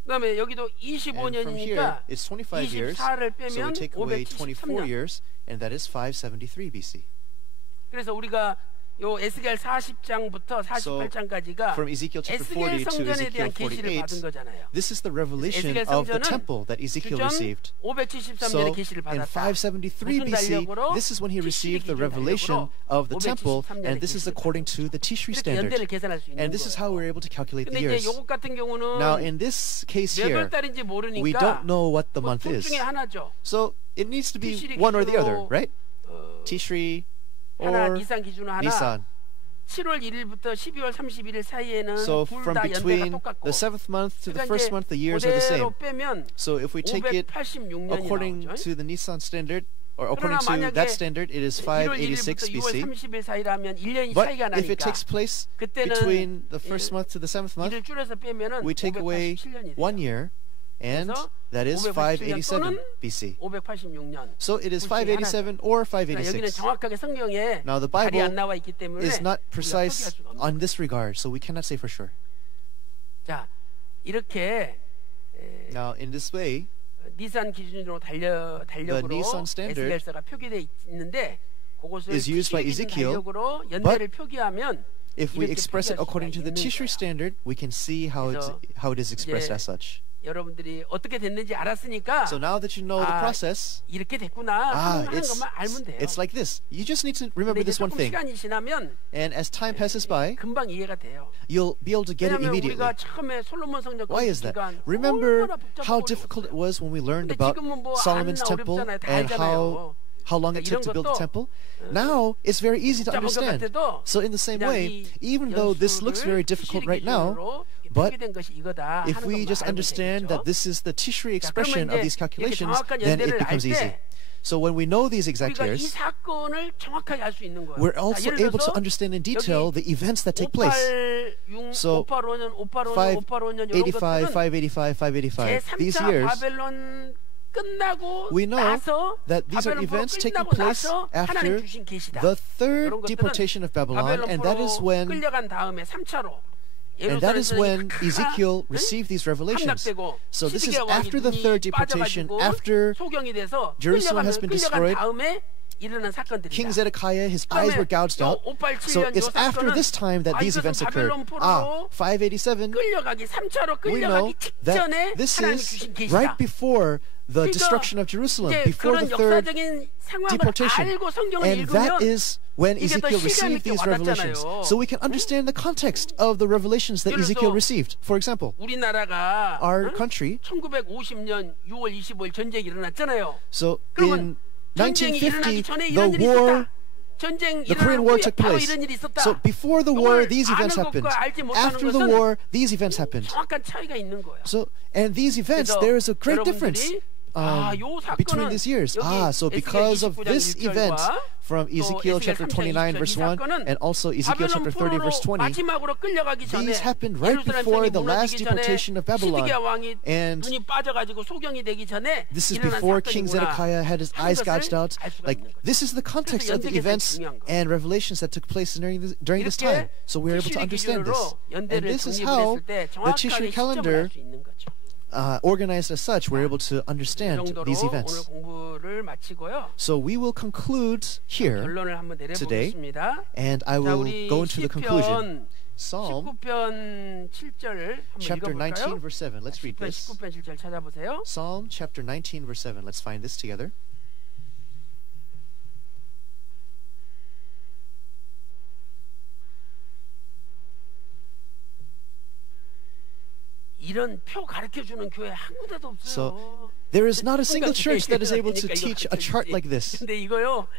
그다음에 여기도 And from 25년이니까 here, it's 25 years. 24를 So we 빼면 take away 24 573년. years, and that is 573 BC. 그래서 우리가 요 에스겔 40장부터 48장까지가 from Ezekiel chapter 40 에스겔 to 성전에 대한 Ezekiel 계시를 48, 받은 거잖아요. this is the revelation 에스겔 of the 성전은 temple that Ezekiel 주전 received. 573년에 So 계시를 in 받았다. 573 무슨 BC, 달력으로? this is when he 티시리 received the 기준 revelation 달력으로 of the temple, 573년에 and this is 계시를 according to the Tishri 이렇게 standard. 연대를 계산할 수 있는 And this is how 거예요. we're able to calculate the 근데 이제 years. 요것 같은 경우는 Now in this case 몇 월 here, 달인지 모르니까 we don't know what the month 둘 is. 중에 하나죠. So it needs to be 티시리 one or the other, 기준으로, right? Tishri 하나 or 니산 기준으로 하나 Nisan. 7월 1일부터 12월 31일 사이에는 So 둘 from 다 연대가 between 똑같고 the 7th month to the 그러니까 1st 이제 month, the years are the 그대로 same. 빼면 So if we take it 586년이 according 나오죠. to the Nisan standard, or according 그러나 to that 만약에 standard, it is 1월 586 1일부터 6월 BC. 30일 사이라면 1년이 But 차이가 if it 나니까 takes place 그때는 between the 1st month to the 7th month, 이를 줄여서 빼면은 we take away 587년이 1 돼요. year, and 그래서 that is 587 BC. 586년. So it is 둘 중에 587 or 그러니까 여기는 586. 정확하게 성경에 Now the 달이 Bible 안 나와 있기 때문에 is not 우리가 precise 포기할 수가 없는 on this regard, so we cannot say for sure. 자, 이렇게 Now in this way, 니산 기준으로 달력으로 Nisan standard 에스겔서가 표기되어 있는데 그것을 is used by 티시리 기준 Ezekiel, 달력으로 연대를 표기하면 if we 이렇게 express it 표기할 according to 수가 the 있는 Tishri 거야. standard, we can see how it is expressed 이제 as such. 여러분들이 어떻게 됐는지 알았으니까 So now that you know the process, 이렇게 됐구나 하는 it's 것만 알면 돼요. it's like this. You just need to remember 근데 이제 this one 조금 thing, 시간이 지나면 and as time passes by, 금방 이해가 돼요. you'll be able to get it 왜냐하면 immediately. 우리가 처음에 솔로몬 성전 Why is that? 건축기간 Remember 얼마나 how 복잡하고 difficult it was when we learned 근데 about 지금은 뭐 Solomon's 안 temple 어렵잖아요. 다 and 알잖아요. how long it took to build the temple? Now it's very easy to 복잡한 것 understand. 같아도 So in the same 그냥 way, 이 even though this looks very 연수를 difficult 티시리 right now, 기준으로 but 표기된 것이 이거다 if 하는 we 것만 just 알면 understand 되겠죠. that this is the Tishri 자, expression 그러면 of these 이제 calculations, 이렇게 정확한 then it 연대를 becomes 알 때 easy. So when we know these exact 우리가 이 years, 사건을 정확하게 알 수 있는 거예요. we're 자, also 예를 able to 들어서 understand in detail the events that take place. 586, So 585년, 585년, 585년 이런 585, 것들은 585, 585. These 제3차 years, 바벨론 끝나고 we know 나서 that these are 바벨론 포로 events taking 끝나고 place 나서 하나님 after 주신 계시다. the 이런 third 것들은 deportation of Babylon, 바벨론 and that is 포로 when 끌려간 다음에 3차로 And that is when Ezekiel received these revelations. So this is after the third deportation, after Jerusalem has been destroyed, King Zedekiah, his eyes were gouged out. So it's after this time that these events occurred. 587, we know that this is right before the destruction of Jerusalem, before the third deportation. And that is when Ezekiel received these revelations. So we can understand the context of the revelations that Ezekiel received. For example, our country, 1950년 6월 25일 전쟁이 일어났잖아요. So in 1950, the Korean War took place. So before the war, these events happened. After the war, these events happened. So, and these events, there is a great difference between these years. So because of this event from Ezekiel chapter 29 verse 1 and also Ezekiel chapter 30 verse 20, these happened right before the last deportation of Babylon. And this is before King Zedekiah had his eyes gouged out. Like, this is the context of the events and revelations that took place during this time. So we're able to understand this. And this is how the Tishri calendar organized as such, we're able to understand these events. So we will conclude here today, and I will go into the conclusion. Psalm chapter 19 verse 7. Let's read this. Psalm chapter 19 verse 7. Let's find this together. So there is not a single church that is able to teach a chart like this.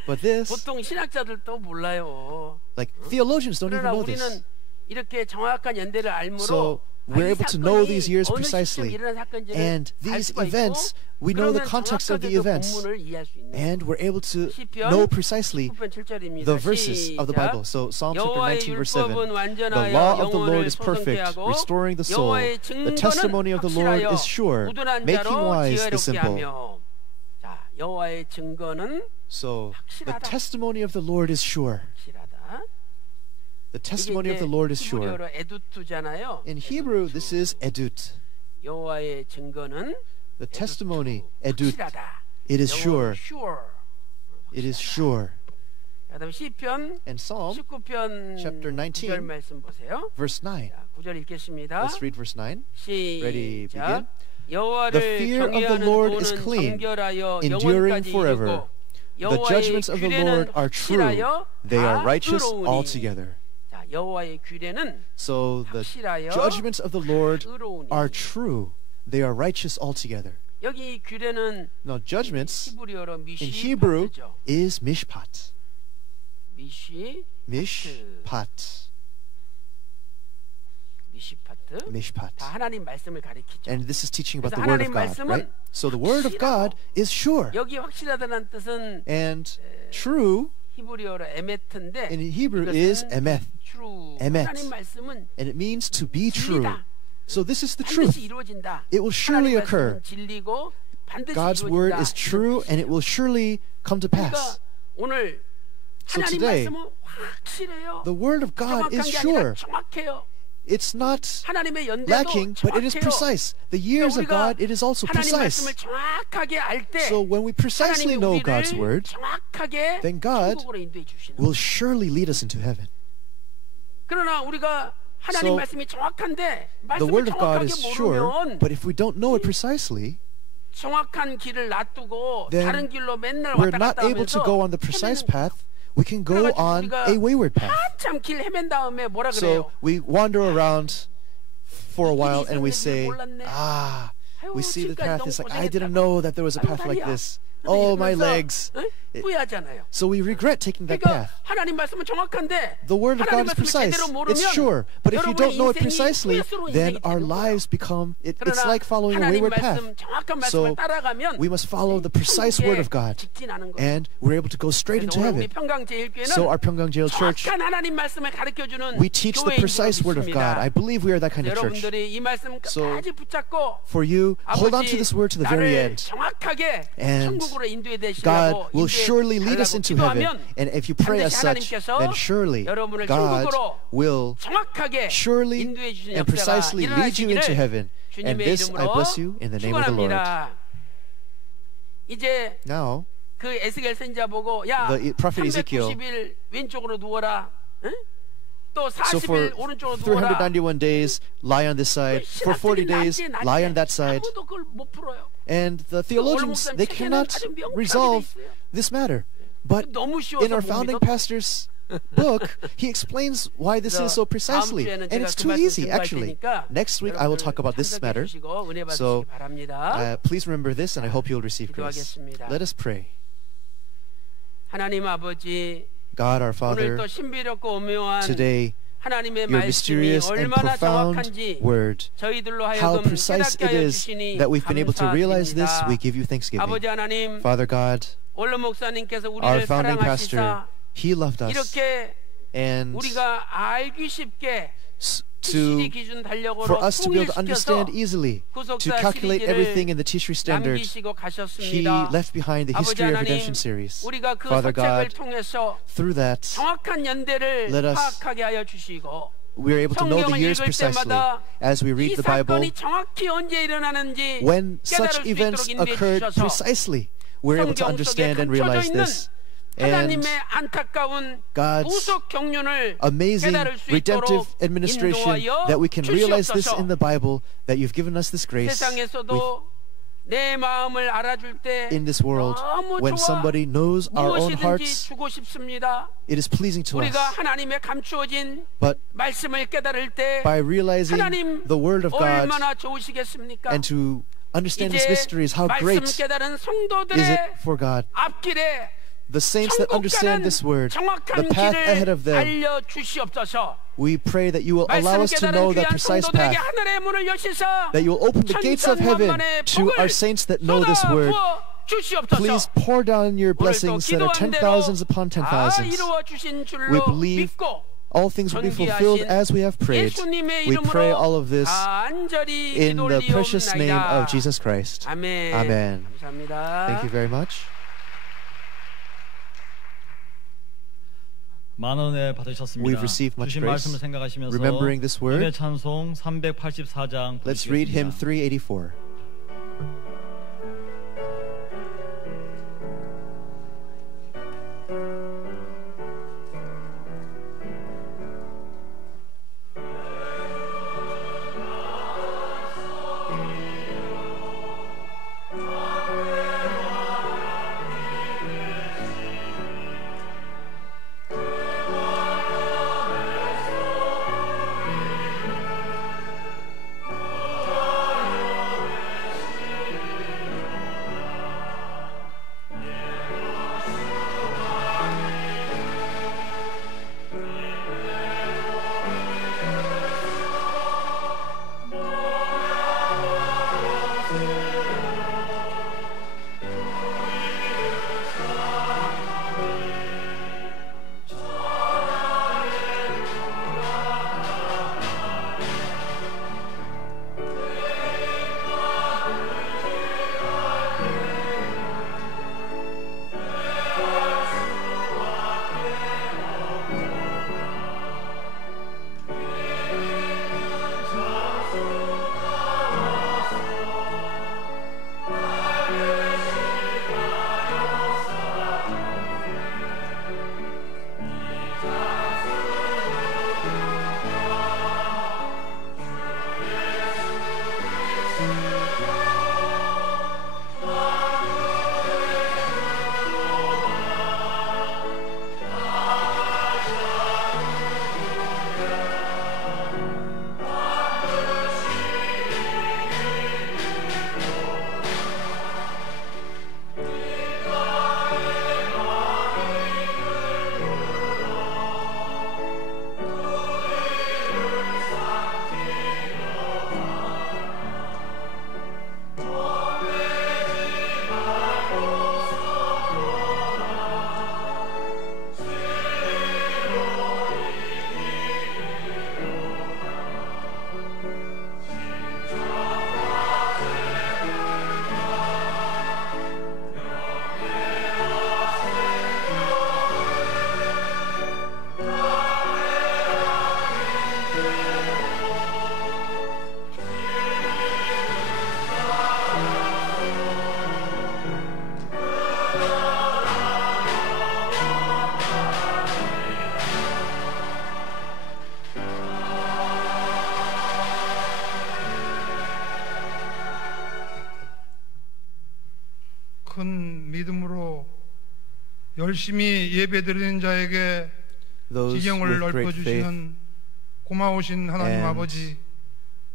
But this, like, theologians don't even know this. So we're able to know these years precisely. And these events, we know the context of the events. And we're able to know precisely the verses of the Bible. So Psalm chapter 19 verse 7. The law of the Lord is perfect, restoring the soul. The testimony of the Lord is sure, making wise the simple. So the testimony of the Lord is sure. The testimony of the Lord is sure. In Hebrew, this is edut. The testimony, edut. It is sure. It is sure. 그다음에 시편 And Psalm 19편 chapter 19, 9절 말씀 보세요. verse 9. 자, 9절 읽겠습니다. Let's read verse 9. Ready, 시작. begin. The 여호와를 fear of the 경외하는 Lord is 도는 clean, 정결하여 enduring 영원까지 forever. 이르고 The 여호와의 judgments of the 규례는 Lord are true. 확실하여 They are 다 righteous 의로우니. altogether. 자, 여호와의 규례는 So the 확실하여 judgments of the Lord 의로우니. are true. They are righteous altogether. 여기 규례는 Now judgments 히브리어로 in Hebrew 미시파트죠. is mishpat. 미시파트. Mishpat. Mishpat. 다 하나님 말씀을 가리키죠. And this is teaching about 그래서 the word of 하나님 God, 말씀은 right? So the word of God is sure. 여기 확실하다는 뜻은 And true 히브리어로 에메트인데 in Hebrew 이것은 is emeth. true. emet. 하나님 말씀은 And it means to be true. 진리다. So this is the truth. 반드시 이루어진다. It will surely 하나님 occur. 말씀은 진리고 반드시 God's 이루어진다. word is true and it will surely come to 그러니까 pass. 오늘 So 하나님 today, 말씀은 확실해요. the word of God 정확한 is 게 아니라 sure. 정확해요. It's not 하나님의 연대도 lacking, but it is 정확해요. precise. The years of 우리가 God, it is also 하나님 precise. 말씀을 정확하게 알 때 So when we precisely 하나님이 know 우리를 God's word, 정확하게 then God 천국으로 인도해 주시는 will surely lead us into heaven. 그러나 우리가 하나님 So, 말씀이 정확한데 The 말씀을 word of God 정확하게 is sure, 모르면 but if we don't know it precisely, 정확한 길을 놔두고 then 다른 길로 맨날 we're 왔다 not 갔다 able to 하면서 go on the precise 헤매는 path. We can go 그래가지고 on 우리가 a wayward path. 한참 길 헤맨 다음에 뭐라 So 그래요? we wander around for a while and we 있었는지 say, 몰랐네. we 아유, see the 지금까지 path. 너무 It's like, I 고생했다고. didn't know that there was a 아유, path like 다리야. this. Oh, my 이러면서, legs. 응? 후회하잖아요. So we regret taking that 그러니까 path. 하나님 말씀은 정확한데 The word of 하나님 God is 말씀을 precise. 제대로 모르면 It's sure. But if you don't know it 여러분의 precisely, 인생이 후회스러운 then 인생이 our 되는 거예요. lives become, it's 그러나 like following a 하나님 wayward path. 말씀, 정확한 So 말씀을 따라가면 we must follow the precise word of God. 직진하는 거예요. And we're able to go straight 그래서 into 오늘 우리 heaven. 평강제일교회는 So our Pyeonggang Church, 정확한 하나님 말씀을 가르쳐주는 we teach the 교회인 줄 precise word of God. I 믿습니다. believe we are that kind of church. 여러분들이 이 말씀 끝까지 붙잡고 For you, hold on to this word to the very 나를 end. 정확하게 And 천국으로 인도해 God 되시라고 will surely lead us into heaven. 기도하면 And if you pray as such, then surely 여러분을 God 천국으로 will 정확하게 surely 인도해 주시는 and 역사가 precisely lead you into 일어나시기를 heaven. And 주님의 this I 이름으로 bless you in the name of the Lord. 축원합니다. 이제 Now, 그 에스겔 선지자 보고 야 The prophet Ezekiel. 390일 왼쪽으로 누워라. 응? 또 so for 40일 오른쪽으로 누워라. 391 days, lie on this side. For 40 days, lie on that side. 아무도 그걸 못 풀어요. And the theologians, they cannot resolve this matter. But 너무 쉬워서 in our 못 founding 믿어. pastor's book, he explains why this is so precisely. And it's too easy, actually. Next week, I will talk about this matter. So, please remember this, and I hope you'll receive grace. Let us pray. 하나님 아버지, God our 오늘 Father, 또 신비롭고 오묘한 today, 하나님의 your 말씀이 mysterious and 얼마나 profound 정확한지 word, 저희들로 how 하여금 precise 깨닫게 it 하여 is 주시니 that we've been able to realize this, we 감사드립니다. give you thanksgiving. 아버지 하나님, Father God, 원로 목사님께서 our 우리를 founding pastor, 사랑하시사 he loved us. 이렇게 And 우리가 알기 쉽게 to, 기준 달력으로 for us to be able to 통일시켜서 understand easily, to 구속사 calculate 시리즈를 everything in the teaching standard, 남기시고 he 가셨습니다. left behind the 아버지 history of 하나님, redemption series. 우리가 그 Father 서책을 God, 통해서 through that, 정확한 연대를 let us 파악하게 하여 주시고 we are able to know the 성경을 years 읽을 precisely 때마다 as we read 이 the Bible. 사건이 정확히 언제 일어나는지 When 깨달을 such 수 events 있도록 인도해 occurred 주셔서 precisely, we're able to 성경 속에 understand and 감춰져 realize 있는 this. And 하나님의 안타까운 God's 구속 경륜을 amazing 깨달을 수 redemptive 있도록 administration, 인도하여 that we can realize this 주시옵소서. in the Bible, that you've given us this grace. 세상에서도 내 마음을 알아줄 때 In this world, 너무 when 좋아 somebody knows our own 무엇이든지 hearts, 주고 싶습니다. it is pleasing to us. 우리가 하나님의 감추어진 But 말씀을 깨달을 때 by realizing 하나님 the Word of God 얼마나 좋으시겠습니까? and to understand His 이제 mysteries, how 말씀 great 깨달은 is it 성도들의 for God. 앞길에 The saints that 천국 understand 가는 this Word, the 정확한 path ahead 길을 of them, 알려주시옵소서. we pray that you will allow 말씀 us to 깨달은 know that 귀한 precise 성도들에게 path, 하늘의 문을 여시사 that you will open the gates of heaven to our saints that know this Word. 주시옵소서. Please pour down your blessings that are 10,000s upon 다 10,000s. 이루어 주신 We 줄로 believe 믿고 all things will be fulfilled as we have prayed. 예수님의 We pray 이름으로 all of this 간절히 in the precious name of 기도올리옵나이다. Jesus Christ. 아멘. Amen. 감사합니다. Thank you very much. 10,000원에 받으셨습니다. We've received much 주신 grace. 말씀을 생각하시면서 Remembering this word, 은혜 찬송 384장 let's read hymn 부르시겠습니다. 384. 열심히 예배드리는 자에게 those 지경을 with great faith 넓혀주시는 고마우신 하나님 and 아버지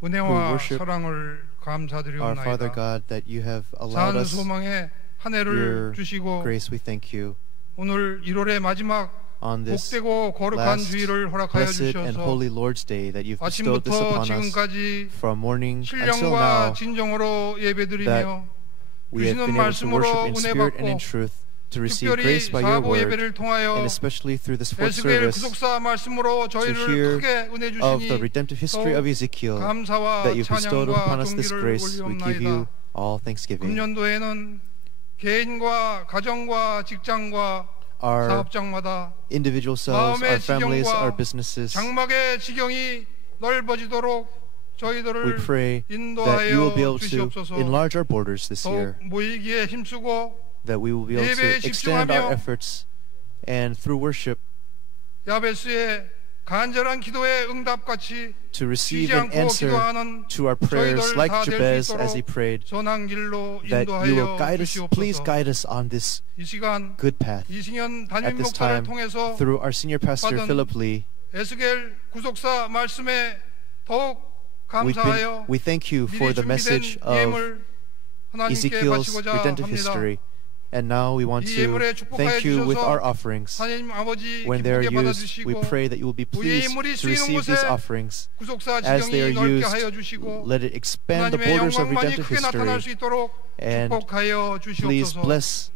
who 은혜와 worship 사랑을 our Father 감사드리옵나이다. God, that you have allowed 산 us 소망의 한 your 해를 주시고 grace. We thank you 오늘 1월의 마지막 on this 복되고 거룩한 last 주일을 허락하여 blessed and 주셔서 holy Lord's Day, that you've bestowed this 아침부터 upon us 지금까지 from morning until 신령과 now, 진정으로 예배드리며 we have 주시는 been able to 말씀으로 worship in 은혜 spirit and in 받고 truth, to receive 특별히 grace by your 사부 word, 예배를 통하여 and especially through this fourth 에스겔 service, 구속사 말씀으로 to hear 저희를 크게 은혜 of the 주시니 redemptive history of Ezekiel, 감사와 that you've bestowed upon 찬양과 us this 존귀를 grace. We give you 올리옵나이다. all thanksgiving. 금년도에는 개인과 가정과 직장과 Our 사업장마다 individual selves, our 마음의 families, our 지경과 businesses, 장막의 지경이 넓어지도록 we 저희들을 pray that you will be 인도하여 able to 주시옵소서. enlarge our borders this 더욱 year, 모이기에 힘쓰고 that we will be able 예배에 to extend our 집중하며 efforts, and through worship 야베스의 간절한 기도의 응답같이 to receive 쉬지 an 않고 answer 기도하는 to our prayers, 저희들 like 다 될 Jabez 수 as he 있도록 prayed, 선한 길로 that you will 인도하여 guide us. Please 주시옵소서. guide us on this 이 시간 good path. 이승현 담임 At this 목사를 time, 통해서 through our senior pastor 받은 Philip Lee, 에스겔 구속사 말씀에 더욱 감사하여 we thank you for 미리 the message 준비된 of 예물 하나님께 Ezekiel's 바치고자 redemptive 합니다. history. And now we want 이 to 예물에 축복하여 thank you with 주셔서 our offerings. 하나님 아버지 When they are 기쁘게 used, we 받아주시고 pray that you will be pleased 예물이 to 쓰이는 receive these 곳에 offerings. 구속사 As they are 지경이 넓게 used, 하여 주시고 let it expand the 하나님의 borders of 영광만이 redemptive 크게 나타날 수 history. 있도록 And 축복하여 please 주시옵소서. bless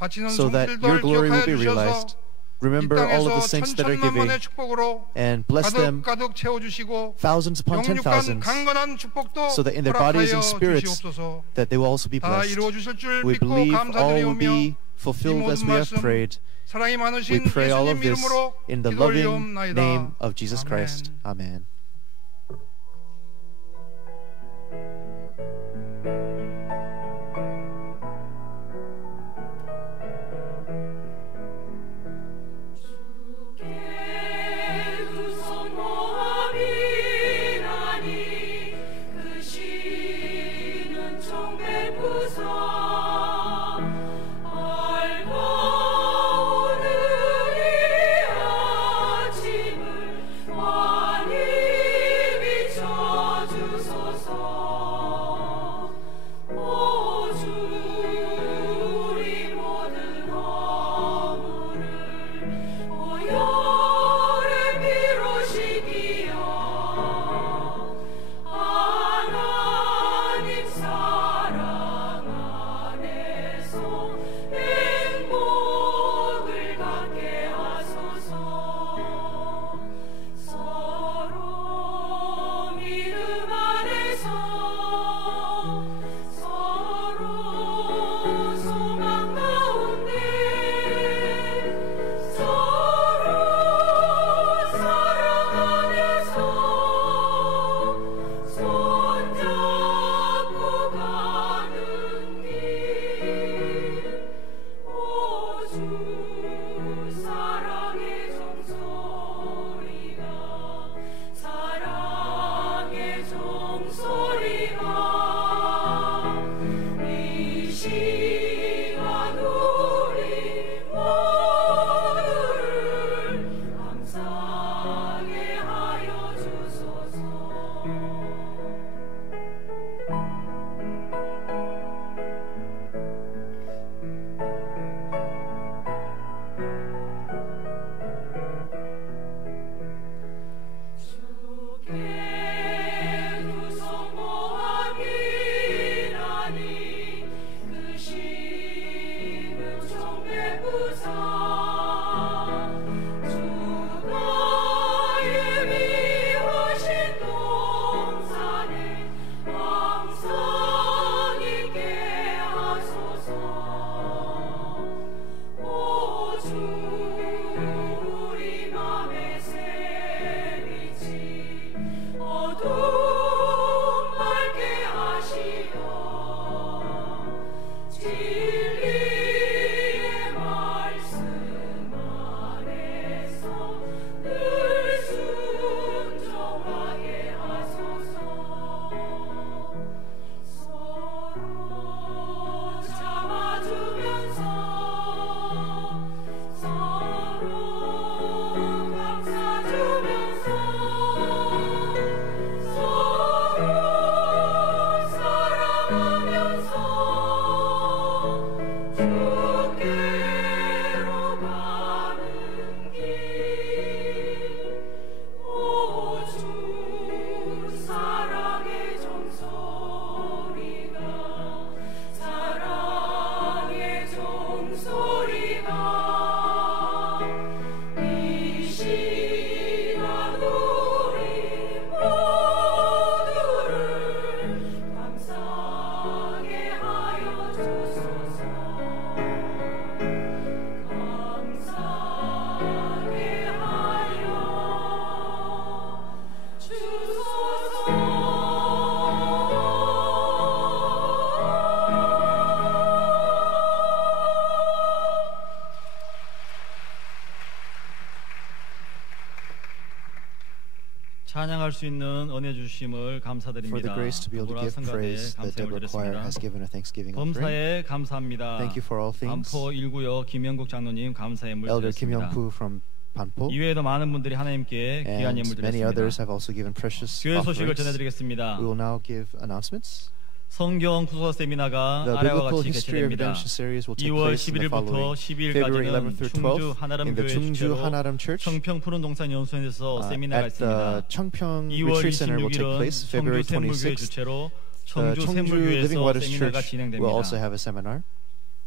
바치는 so that your 손길들 glory will 기억하여 be 주셔서 realized. 이 Remember all of the 땅에서 saints that are giving, 천천만만의 축복으로 and bless them 가득가득 채워주시고 thousands upon ten 영육간 thousands, 강건한 축복도 so that in their bodies 허락하여 and spirits 주시옵소서. that they will also be 다 blessed. 이루어 주실 줄 We 믿고 believe all will 감사드리오며 be 이 fulfilled as 모든 we have 말씀 prayed. 사랑이 We 많으신 pray all of 예수님 this 이름으로 in the 기도 loving 올리옵나이다. name of Jesus 아멘. Christ. Amen. 오늘이 아침을 환히 찬양할 수 있는 은혜 주심을 for the 감사드립니다. grace to be able to 부부라 give 성가대 praise that 감사를 Deborah Choir 드렸습니다. has given a thanksgiving offering. 범사에 감사합니다. Thank you for all things. 반포 1구역 김영국 장로님 감사의 물 Elder Kim 드렸습니다. Young-poo from Banpo 이외에도 많은 분들이 하나님께 귀한 and 예물 many others 드렸습니다. have also given precious 교회 소식을 offerings. 전해드리겠습니다. We will now give announcements. 성경 구소 세미나가 The 아래와 Biblical 같이 History of 개최됩니다. Redemption series will take 2월 place in the 11일부터 following February 11th 12일까지는 through 충주 12th 하나름 in the 교회 Chungju 주최로 Hanaram Church. 청평 푸른 동산 연수원에서 세미나가 At the 있습니다. Chungpyeong 2월 Retreat Center will take 26일은 place February 청주 샘물교회 26th. 주최로 The 청주 Chungju Living 샘물교회에서 Waters 세미나가 Church will also 진행됩니다. have a seminar.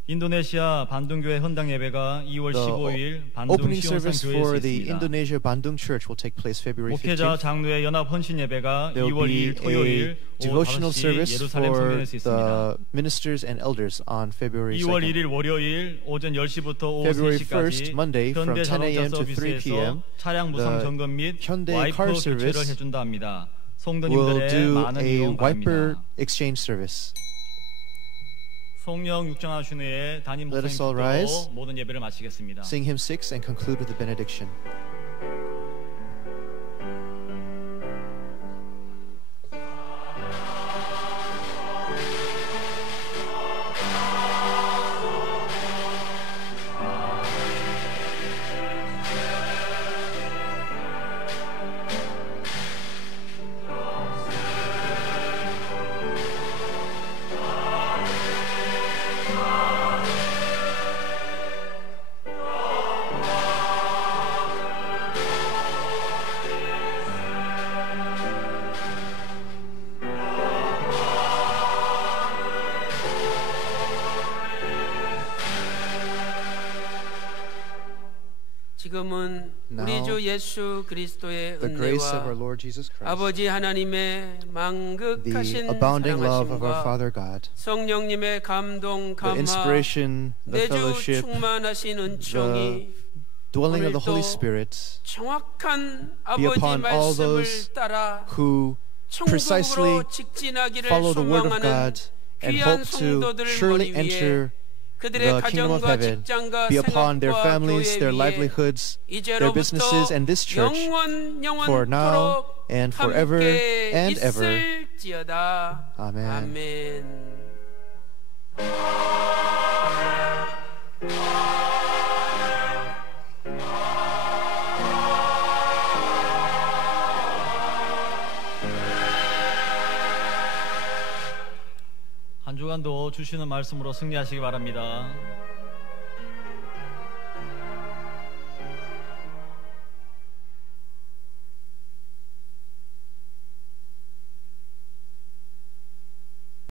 인도네시아 반둥교회 헌당 예배가 2월 The 15일 반둥 opening 시온산 service 교회에서 for the 있습니다. Indonesia Bandung Church will take place February 목회자 15th. 장로의 연합 헌신 예배가 There will 2월 be 2일 토요일 a 오후 devotional 5시 service 예루살렘 for 성전에서 있습니다. the ministers and elders on February 2월 2nd. 1일 월요일 오전 10시부터 오후 February 3시까지 1st, Monday, from 현대 10 a.m. 자동차 to 3 서비스에서 p.m., 차량 무상 the 점검 및 Hyundai 와이프 car 교체를 service 해준다 합니다. will 성도님들의 do 많은 a 이용 wiper 바랍니다. exchange service. 성령 육정하신 후에 담임 Let us all 목사님 rise. 기도로 모든 예배를 마치겠습니다. Sing hymn 6 and conclude with the benediction. 지금은 우리 Now, 주 예수 그리스도의 The grace of our 은혜와 Lord Jesus Christ, 아버지 하나님의 the 만극하신 abounding love of our 사랑하심과 Father God, 성령님의 감동 the 감화 inspiration, the 내주 fellowship, 충만하신 은총이 dwelling of the Holy 오늘도 Spirit 정확한 be 아버지 upon all those 말씀을 따라 who precisely 천국으로 직진하기를 follow the word of 소망하는 God and 귀한 hope to 성도들 surely 머리 위에 enter 그들의 the kingdom of 가정과 heaven, 직장과 be upon their 생업과 families, 교회 their 위에 livelihoods, their 이제로부터 businesses, and this church for now 영원토록 and forever 함께 and ever. 있을지어다. Amen. 아멘. 한 주간도 주시는 말씀으로 승리하시기 바랍니다.